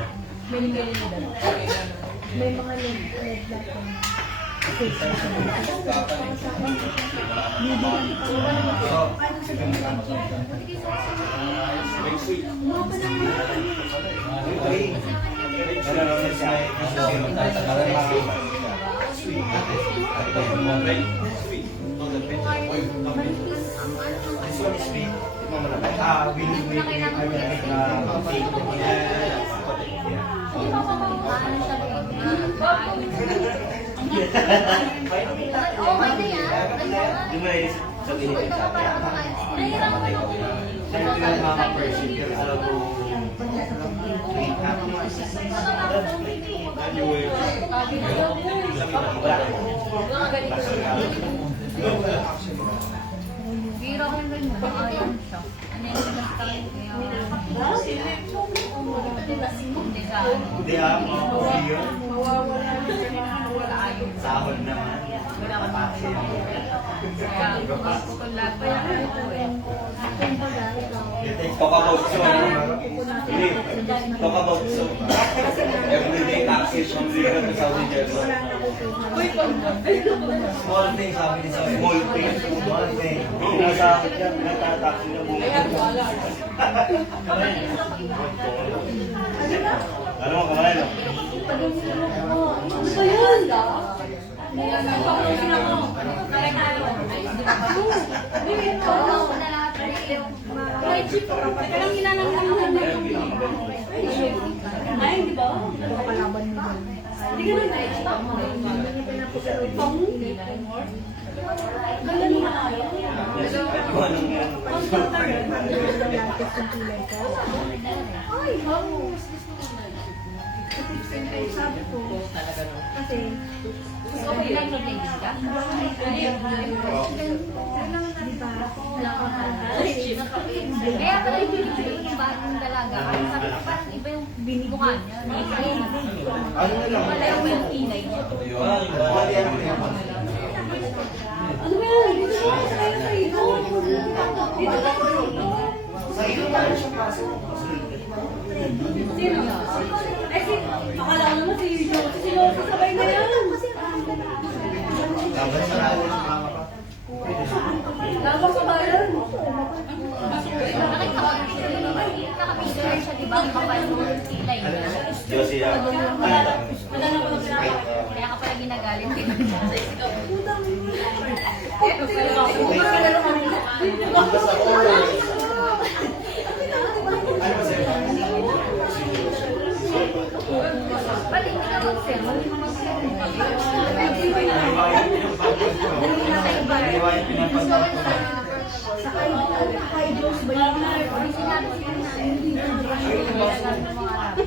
May mga red light na. Okay, so sa mga para sa akin, bibilang pa wala Okay na yan. Di mo naisip sabihin Ito sa ka para akin. makain. Nahihirapan ako. Siyempre yung mga person, pero alam ko, Bira ko yung ganyan. Ayaw siya. Ano yung nagtagal kaya... Hindi ka ano. hindi mga video. Wala ayaw. Sahod naman. Wala ka taxi. Kaya gusto ko lahat pa yung ano ko eh. Talk about so. Talk about so. Everyday taxis from Zero to Saudi Jersey. Small thing, sabi ni Soy. Small thing. Small thing. Pinasakit niya, pinatataksi niya muna. Ano mo, kumain, no? Ano ba yun? Ay, di ba? Kalaban mo yun. Hindi ka na na-stop mo. Ganda niya ayaw. Lalapit yung kulay ko. Ay, vamos. Sabi ko, kasi, Okay lang yung ladies ka? Kaya pala yung yung bagong dalaga. Sabi ko parang iba yung binimukha niya. Ano na lang? Wala yung kilay niya. Ano ba yan? Dito ba? Sa iyo. Dito ba? Sa iyo tayo siya pasok. Sino? Ay, akala ko naman si Yujo. Si Loso sabay na yan. Dapat sa natin ang mama pa. Labang ka ba yan? Nakapicture siya, di ba? Kapal mo yung kilay niya. Josie, Kaya ka pala ginagalit. Pati hindi ka mag-sell. Hindi mo mag-sell. sa high dose ba yun?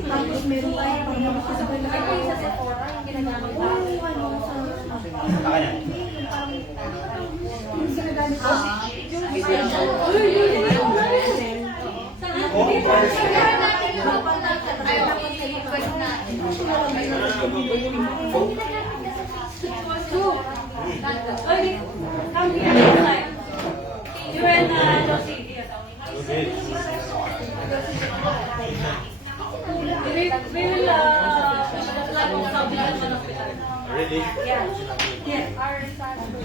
Tapos meron tayo pang makasabay na Ay, sa Sephora, yung ginagamit ko. yung sinagamit ko. Ready?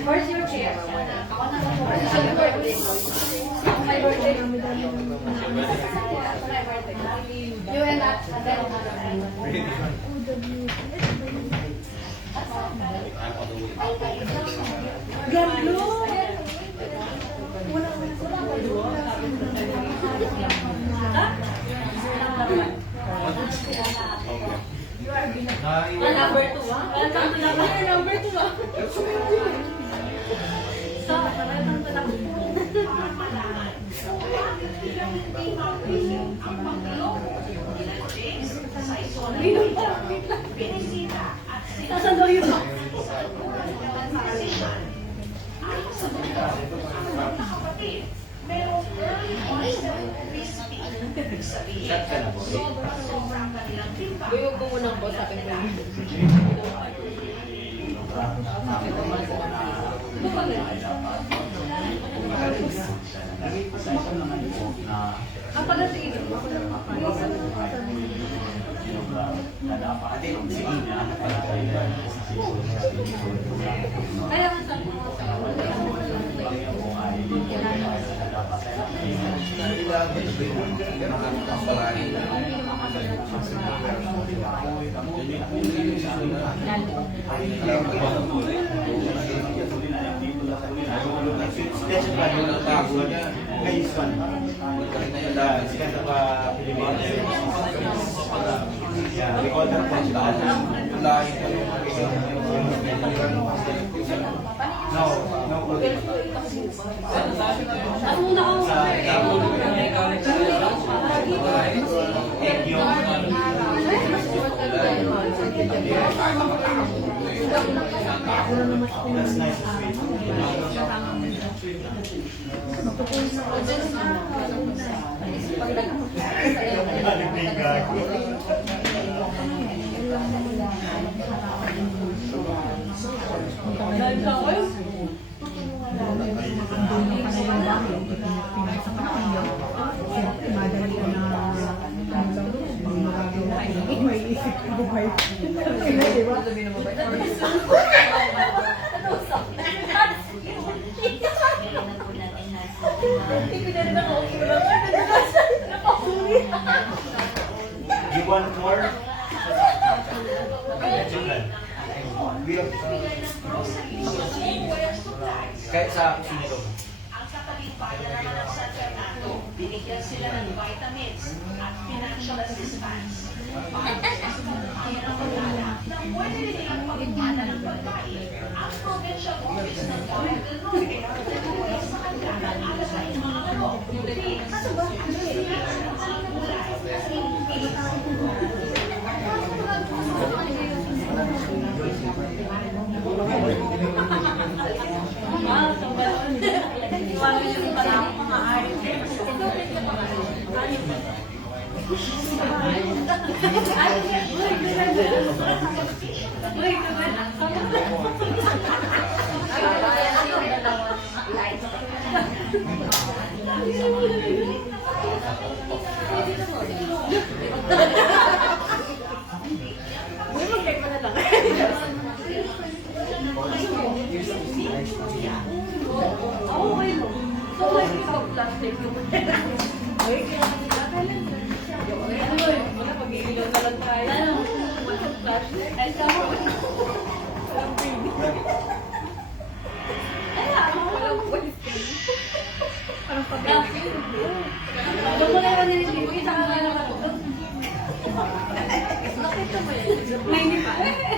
Where's your chair? Ako na lang. Happy birthday. My birthday. You and Gablo! Number 2, ha? Number 2, ha? Nasaan daw yun? Buyog ko muna po sa akin. Ang pag-asigin mo. Kailangan sa Sketch pa yung tago niya. Ayos pa. Sketch pa Pilipinas. Yeah, recorder pa siya. No, no. Ang una ko Sa egg yolk. That's nice and May isip ko ba? di ba? Sabi na mabait. Ano usap? Hindi ko na rin ako. You want more? Kahit sa kusina ko. Ang kataling bayan naman ng San Fernando, binigyan sila ng vitamins at financial assistance. Nang pwede rin nilang pagpapala ng pagkain, ang provincial office ng Bayan del Norte nagtulong sa kanila ng alagay ng mga manok, beans,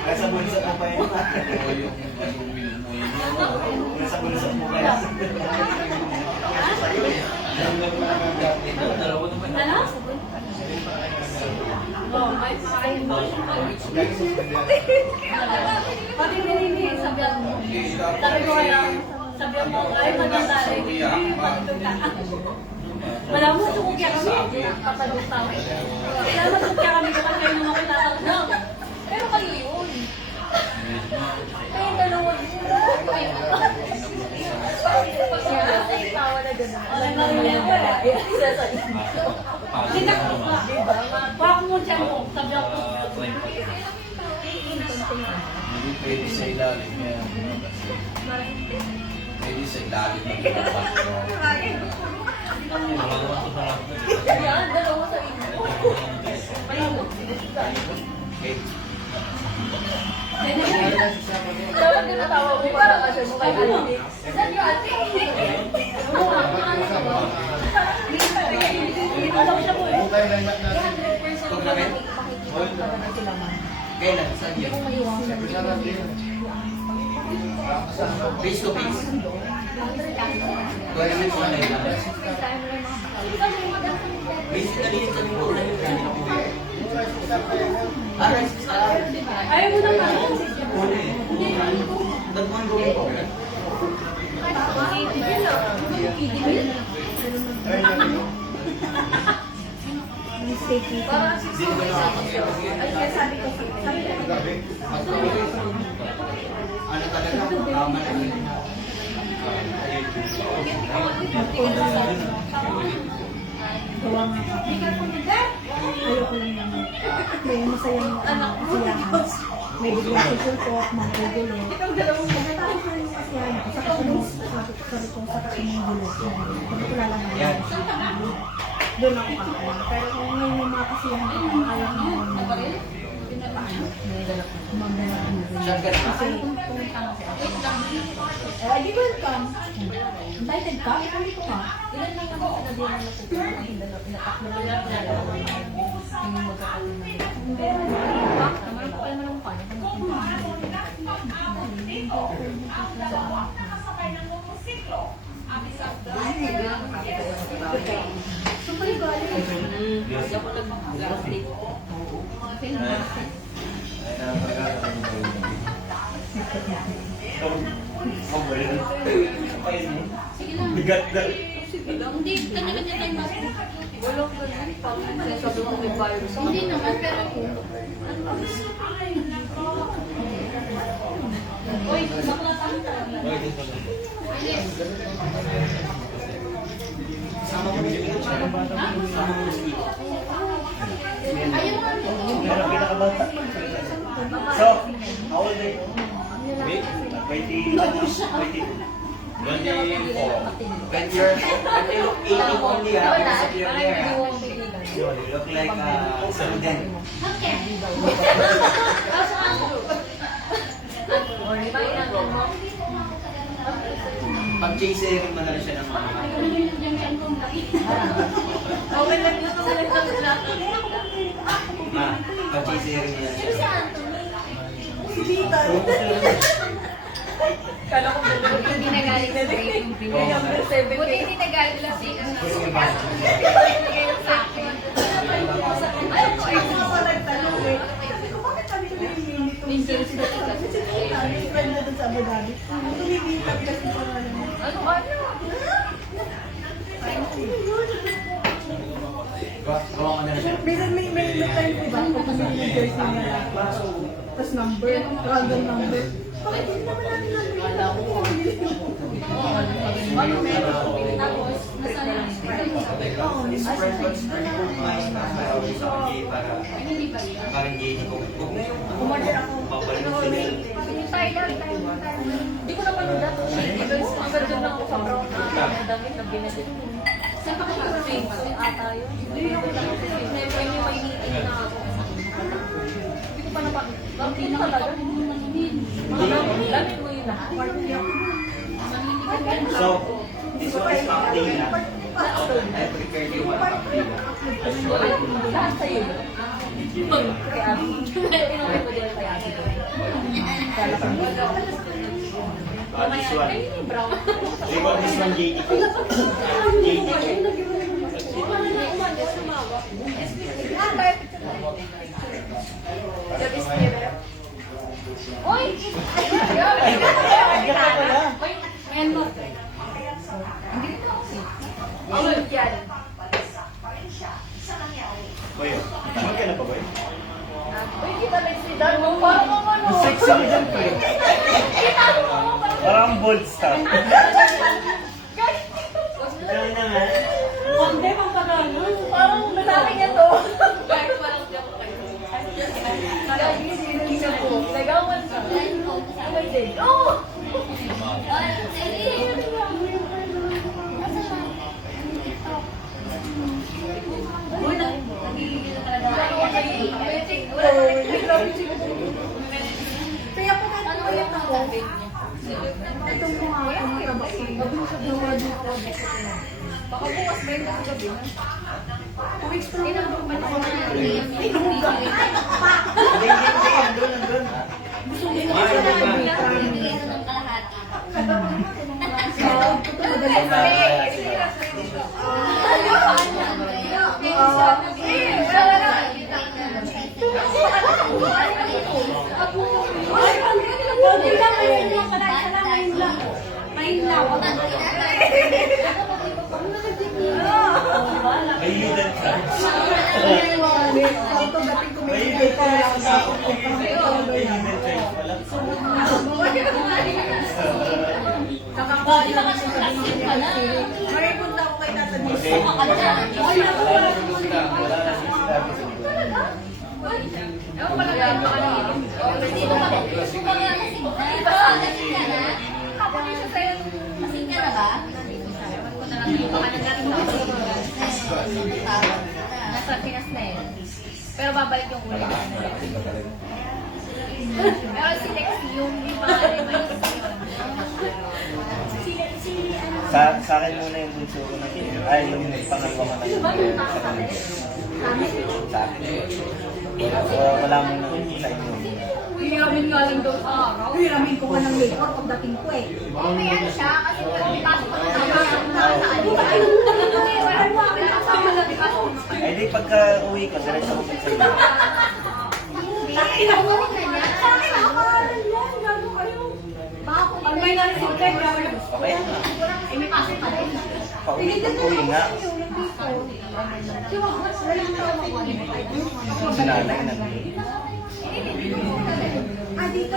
Nasa bulsa mo pa yun. Nasa bulsa mo pa yun. Pati nilini, sabihan mo. Sabi ko kaya, sabihan mo, ay maganda rin. Wala mo, sumugya kami. Papadong tao. Wala mo, sumugya kami kapag kayo nung ako tatanggap. Pero kayo yun. Kayo dalawa yun. Tawa na gano'n. Alam na rin yan wala. Sinakot ka. Wak mo dyan mo. Sabi ako. Pwede sa ilalim yan. Pwede sa ilalim ng Yan, dalawa sa inyo. Dapat din natawa mo para kasi mo kay Ate. Saan yung Ate? Alam siya po eh. Kailan? Saan yun? Face to face. Kaya naman kung ano yun. Basically, yun kami ko lang yung Ayaw mo nang ano? Dagman gawin ko. Parang 6 ay kaya sabi ko Ano talaga? Tama na yun. Gawa nga ako. Ayoko lang naman. May masayang kasiyahan. May biglang susulpot, magugulo. Pagkatapos na yung kasiyahan ko, saka sabi ko sa kainin gulo. Sabi ko lalaman. Yan. Doon ako kakain. Pero kung may mga kasiyahan ko, ayaw ko naman. Saan ka na? Kasi di welcome. Invited ka? Hindi ko ka. ilan lang naman sinabihan na napupunta yung inataklo na lang na yung magkakalimutan. Naman po alam mo ng paano. So, kayo galing. Hindi ako nag-plastic. Bigat na. Hindi, kanya-kanya tayo mas. Walang ganun. Pag sinasabi mo may virus. Hindi naman, pero Uy, bakla tayo. Sama ko yung sama ko Ayaw nga. Pero pinakabata. So, how old are you? 20, 20 years old. But you look 18 only, ha? Because of your hair, ha? You look like a student. Pag-chaserin mo na rin siya ng mga. Okay lang yun, okay lang lang. Ma, pag-chaserin niya siya. Kala ko Buti hindi nagalit sa break yung Buti hindi nagalit sa break. Ngayon sa akin. Ayaw ko eh. Sabi ko, bakit sabi ko na yung minute to friend na dun sa Abu Dhabi. Tumibitag kasi sa Ano? Gawa ka na rin siya. Minsan may time, diba? Pag may jersey niya. Tapos number, random number. Bakit hindi naman natin This friend was very good mind na always ako gay para parang gay ko. Huwag na yung papalusin. Hindi ko naman nung dato. Ang ganda lang ako sa brown na damit na binagit. Saan pa ka mag-train? So, ata yun. Hindi ako lang. Siyempre, yung may meeting na ako. Hindi ko pa napa... Hindi na talaga. Damit mo yun lahat. So, this one is something na I prepared you one something. Lahat sa'yo yun. Kaya Abby. Inuwi ko din kay Abby. This one. Ayun yung brown. They call this one JD. JD. Uy! Boy, saan ka na pa, boy? Uy, kita na si Dan mo. Parang ang ano. Sexy mo dyan, boy. Parang bold star. Gawin na nga. Hindi, pampagano. Parang lalaki niya to. Guys, parang joke kayo. Lagi siya po. Nagawan ka. Ano din? Oh! Kaya po kahit ulit ako, itong mga tumatabak ko, mabilis sa gawa dito. Baka bukas ba yung gabi? 2 weeks pa lang ako Hindi, andun. Gusto nila kasi na Ayudan ka. Maripunta ako kay Tata Dito. Ewan ko pala kayo ano. Sino ka? Gusto ka nga kasi. Lasing ka na? Kapag siya sa'yo. Lasing ka na ba? Ewan ko na lang. Baka nagkaroon na kasi. Nasa Pinas na eh. Pero babalik yung ulit. Pero si Lexi yung mga reviews. Sa akin muna yung bunso ko na ay yung pangalawa ko na sa kanila. Sa akin. So, wala mo na sa inyo. Hiramin nga lang daw sa araw. Hiramin ko ka ng labor pagdating ko eh. Okay, ano siya? Kasi pasok ko na sa ano. Ay di pagka uwi ko, diretso ako sa inyo. Bakit ako na niya? Bakit ako yan? Gano'n kayo? Baka kung Pag may narisip kayo, gawin. Okay na. ay may pasok pa rin. Pauwi nga. Si nanay na. Ah, dito?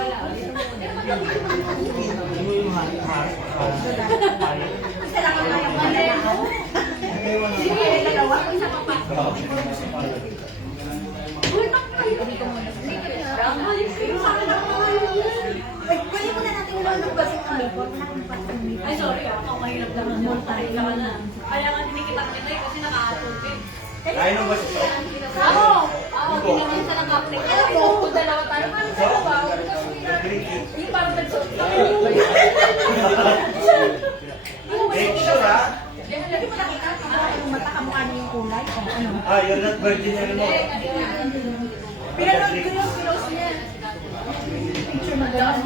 Isa lang ang kaya ko na ako. Sige, dalawa. Isa pa pa. Uy, bakit kayo? sa akin ako ngayon yan. Ay, kunin mo na natin yung lolo kasi ano po. Ay, sorry ah. Ako mahirap lang ng multay ka na. Kaya nga tinikitan kita eh, kasi naka-atupin. Kaya nung ba ito? Ako! Ako, ginawan siya ng kaplik. Alam mo, kung dalawa tayo, parang sa babaw. Yung parang nagsuot ka. Picture ha? Hindi mo nakita yung mata kamukha niya yung kulay o ano. Ah, you're not virgin anymore. Pinanood ko yung pinost niya. Picture na gano'n.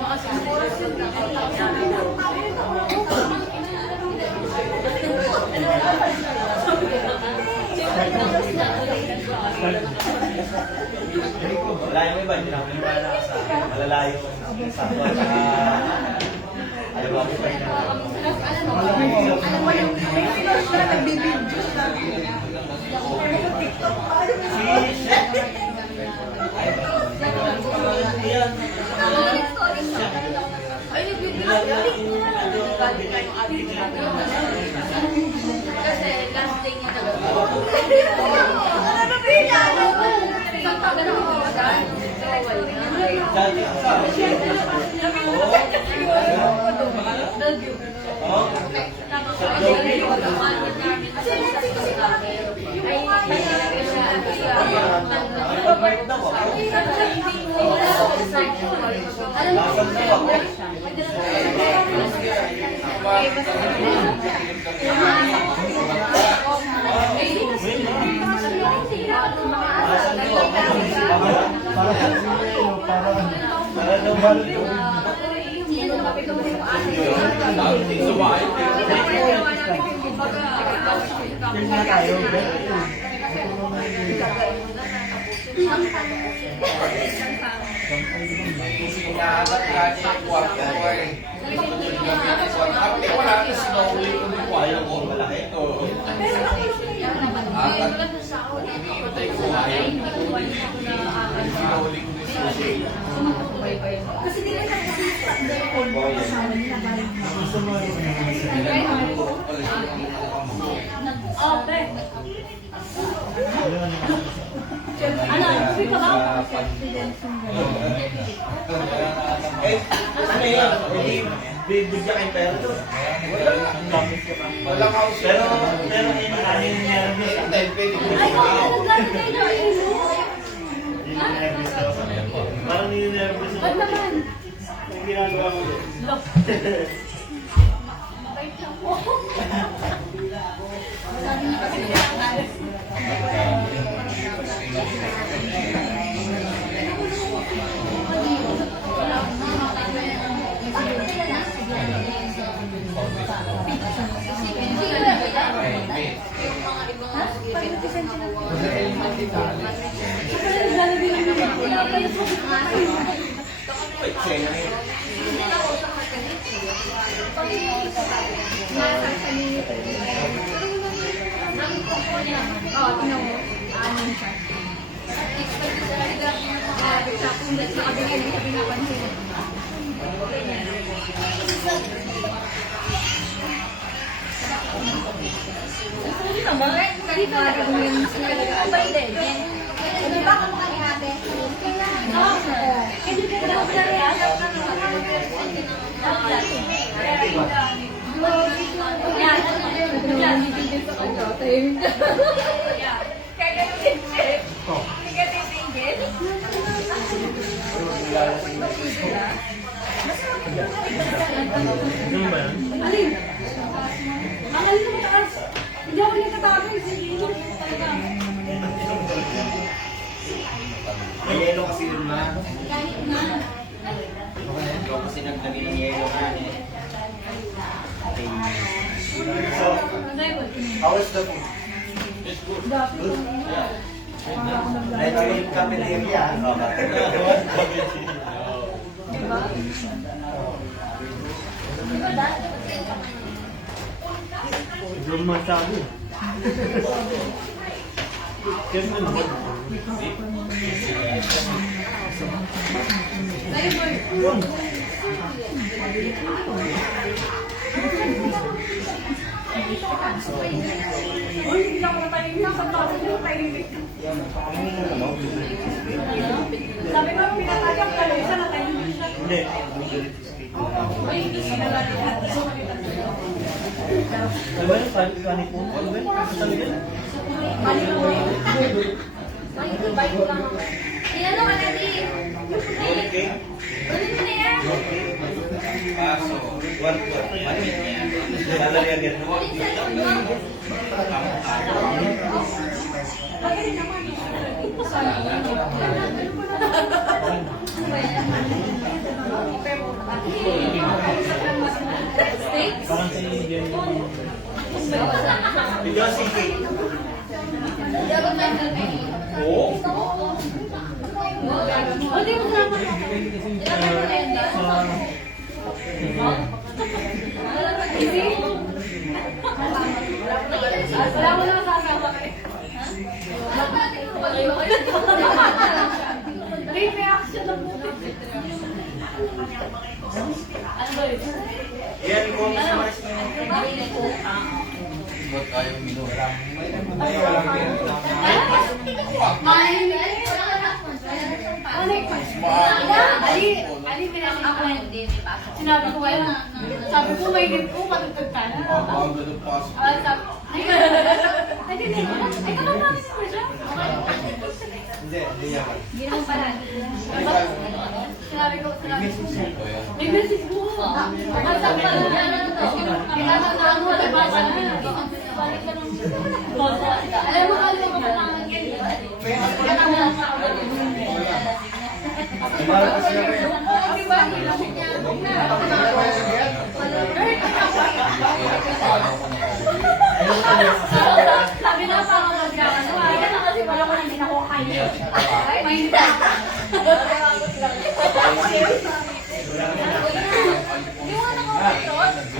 Wala yung iba, hindi na ako naniwala sa malalayo sa alam mo ako pa yun. Alam mo yung may pinost siya, nagbibidyo siya. TikTok pa. Kasi last day niya talaga. Ano ba pinalo? Isang taga na ako agad. Para naman Inaagat ka niya yung kwarto ko eh. Wala na sinuli ko yung kwarto ko. malaki. Oo. Hinihintay ko ayaw ko. Sinuli ko yung susi. Kasi di ba nakikita yung kasama nila balik na. Gusto mo Ope. Ano, tuwi ka ba? Eh, ano yun? Hindi, bibigyan kayong pera doon. Walang house. Pero yun, ano yung nervous? Then, pwede ko Ay, yung kung house. nagdami kayo ng imo. Yun yung nervous daw. Parang yun yung nervous. Ba't naman? Yung ginagawa mo doon. Look. Ano ba yan? Alin? Ang alin mo taas. Hindi ako nagtatapos. Hindi talaga. May yelo kasi yun na. Ganit na. Ikaw kasi nagdami ng yelo na eh. So, how is the food? Good? Yeah. Medyo yung cafeteria. Diba? Belum masabi. Kaya mo Uy, hindi lang ako tahimik. Sa taas yung tahimik. Sabi ko, pinatagap ka lang. Isa na tahimik siya. Hindi. Ay, hindi siya nalalahat. Ano ba yung panik po? Ano ba yung sabi din? Balik ko yun. Bike lang ako. Inano ka na, Di? Okay. Ulit mo na yan. Paso. One. Salary again. Ulit sa loob mo. Magaling naman. Steaks? Parang sa Indian yung... Video si Kate. Dapat na yung Oo? Hindi mo salamat. Wala mo na masasama kayo. Reaction ng puti. Ano ba yun? Yan kung sa mas Ba't ayaw minum? Ali, sinabi ko kayo, sabi ko may gift ko, matutag ka na. Ang ganun paso. Ay, kapapangin mo siya. Hindi yan. Hindi naman pala. Sinabi ko, may message mo. Ang sabi pa lang, kinakataan mo, nabasa na. Balik ka ng boso. Alam mo, alam mo, kailangan yan. Sabi na pa ako mag-gana. Kaya na kasi wala ko nang ginakukaya. Ay, may hindi.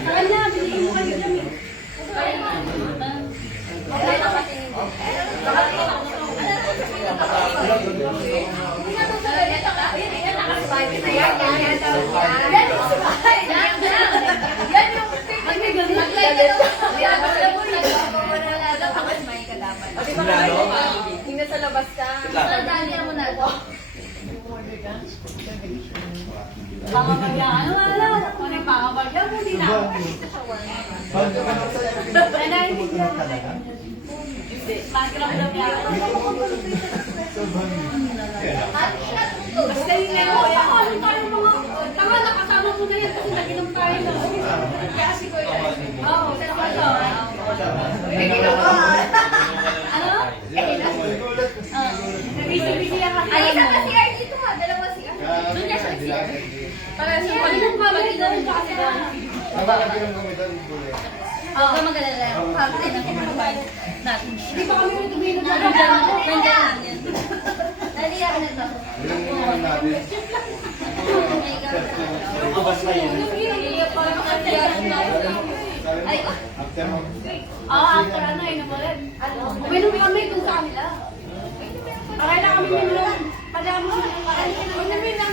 Saan na, binigyan mo kayo dyan eh. Tingnan sa labas ka. Dali mo na ito. Pangamagyan, wala. Kung yung pangamagyan mo, di na ako. Magramdam niya ako. Basta yun na yun. Ano tayo mga... Tama, nakasama mo na yan kasi nag-inom tayo na. Kasi ko yun. Oo, sa kaso. Ano? Busy-busy lang kasi. Ay, isa pa si R dito ha. Dalawa si R. Doon niya siya si R. Para siya Pag-inom ka, mag-inom ka kasi na. Huwag ka mag-alala. Kapte na kumakain natin. Hindi pa kami nagtubinog na. Nandiyan lang yan. Naliyak na to. Lumabas na yun. Ay, After ano, namulan. Uminom kami kung sa kanila. Okay lang kami minulan. Padami mo. Uminom lang.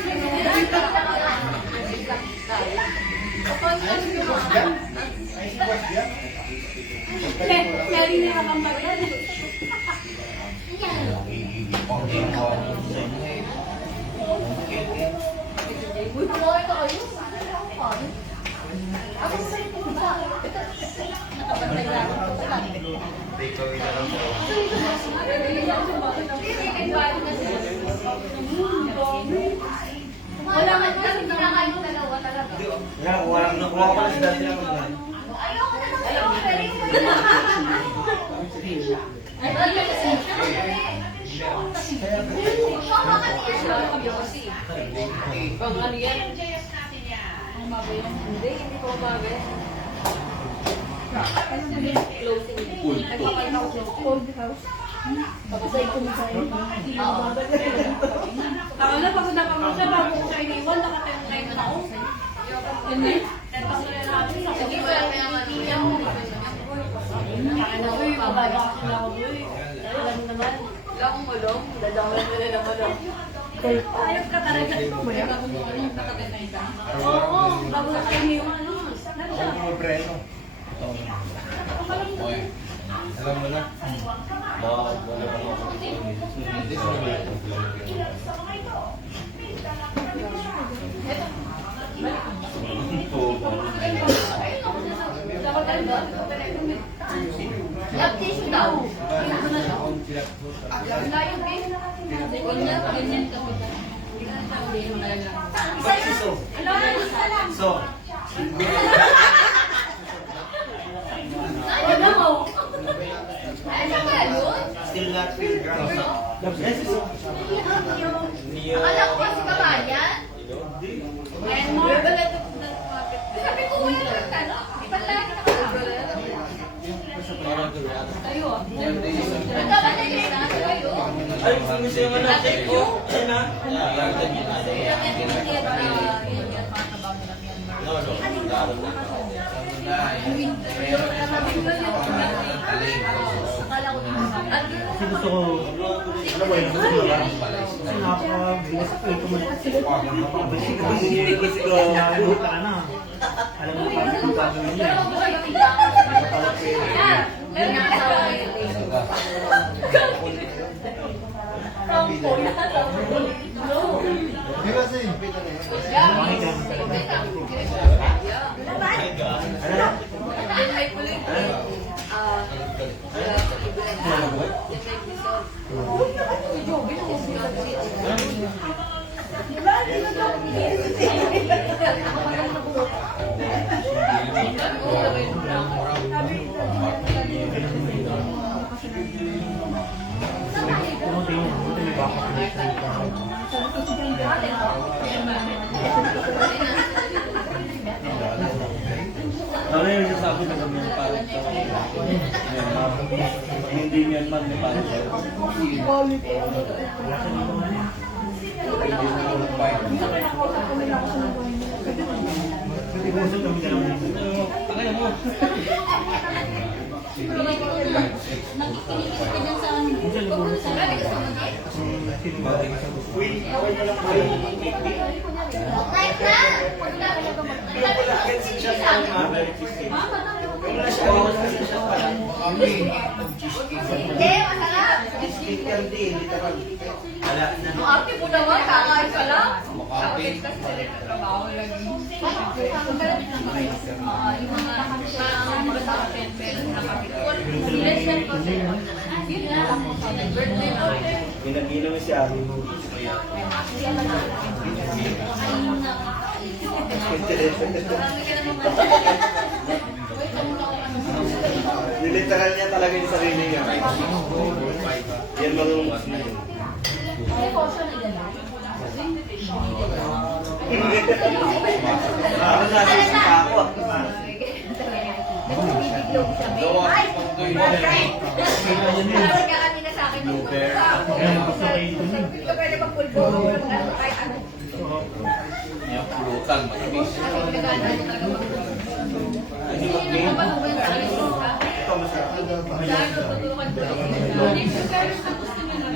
Mary na nakang bagyan. uy, kumain ka kayo. Ako sa iyo po ba? Nakapantay lang ako. Take away na lang po. Wala ka kasi kinakain mo dalawa talaga. Nga, nakuha ko na si dati lang. Ayoko na lang sa'yo. Ay, ba yun kasi? Shoka ka niya. Pag ano yan? Ang mabay yan. Hindi, hindi ko mabay. Closing. Cold house. Pasay ko na sa'yo. Ako na, pag nakama siya, bago ko siya iniwan, nakatayong kayo na ako. Hindi. Tapos na natin sa Hindi ko lang kaya matuya mo. Kaya na ko yung mababa kasi na ako doon. Alam mo naman. Wala akong mulong. Dadamlan mo na ng mulong. Ayos ka talaga. Oo, bago na kayo iniwan. Ano siya? Ako mo preno. Alam mo na. Bakit wala ka mga hindi ko naman. Love tissue daw. So, still not feel ground. Akala ko kasi kabayan. Sabi ko, wala ka, no? Ipatay na ka. Ay, gusto yung ano, check ko. Ayun na. Kasi gusto ko, alam mo yun, gusto ko lang. Kasi napakabilis ko yung napakabilis ko. Nakalimutan ka na. Alam mo pa yung gagawin niya. Di ba sa'yo? Ano yung nasabi na kami ng parang hindi niyan man ni parang Hindi, masarap. Ang arte mo naman, kakain ka lang. Bakit kasi sila sa trabaho lagi. Yung mga sa akin, pero nakapit. Yun lang. Birthday order. Ginaginaw si Ari mo. Literal niya talaga yung sarili niya. Yan mga na yun. Ano na, sisita ako. Ay! Parang ka kanina sa akin yung hindi ka pwede magpulbo. Kahit ano. Yung pulutan, matamis. Kasi pinagana mo talaga magpulbo. Hindi naman papalugan sa akin. Ito masarap. Saan tutulungan ko? Next year, ang gusto nyo na.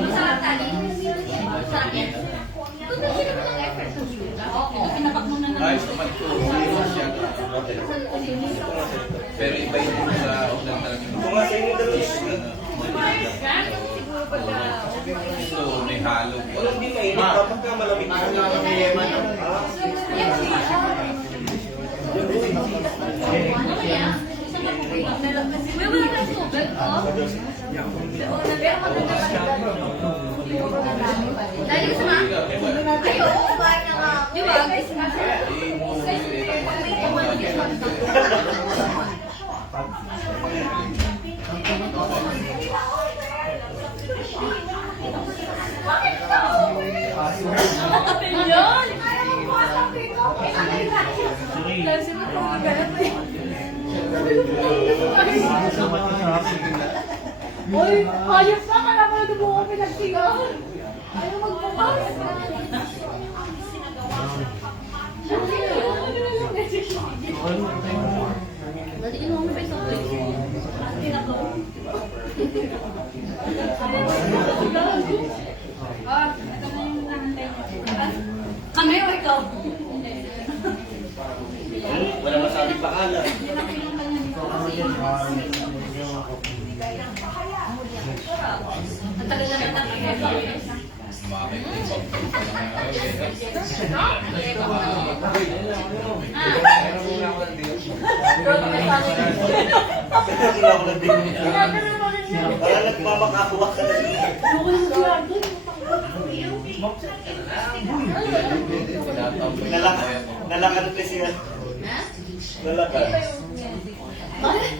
Masarap tali. Sa akin. Tutulungan ko ng effort. Oo. Pinapakmunan na. Ayos naman ito. Pero iba yun sa unang talaga. Kung nga sa inyo dalawa Siguro pagka... Ito, may halo. walang di mainit. Dapat nga malamig. May wala na tubig, oh. Pero maganda pa rin. Dahil gusto mo? Ay, oo, kumain na nga. Di ba? Yun! Kasi Uy, ayos na ka naman na buko pinagtigaan. Ayaw magpapas. Batiin mo ba isang Kami o ikaw? Wala masama. maalat. Ang tagal na natin. Bakit? Parang nagmamakakuha ka na rin. Nalakan kasi yan. Nalakan. Bakit?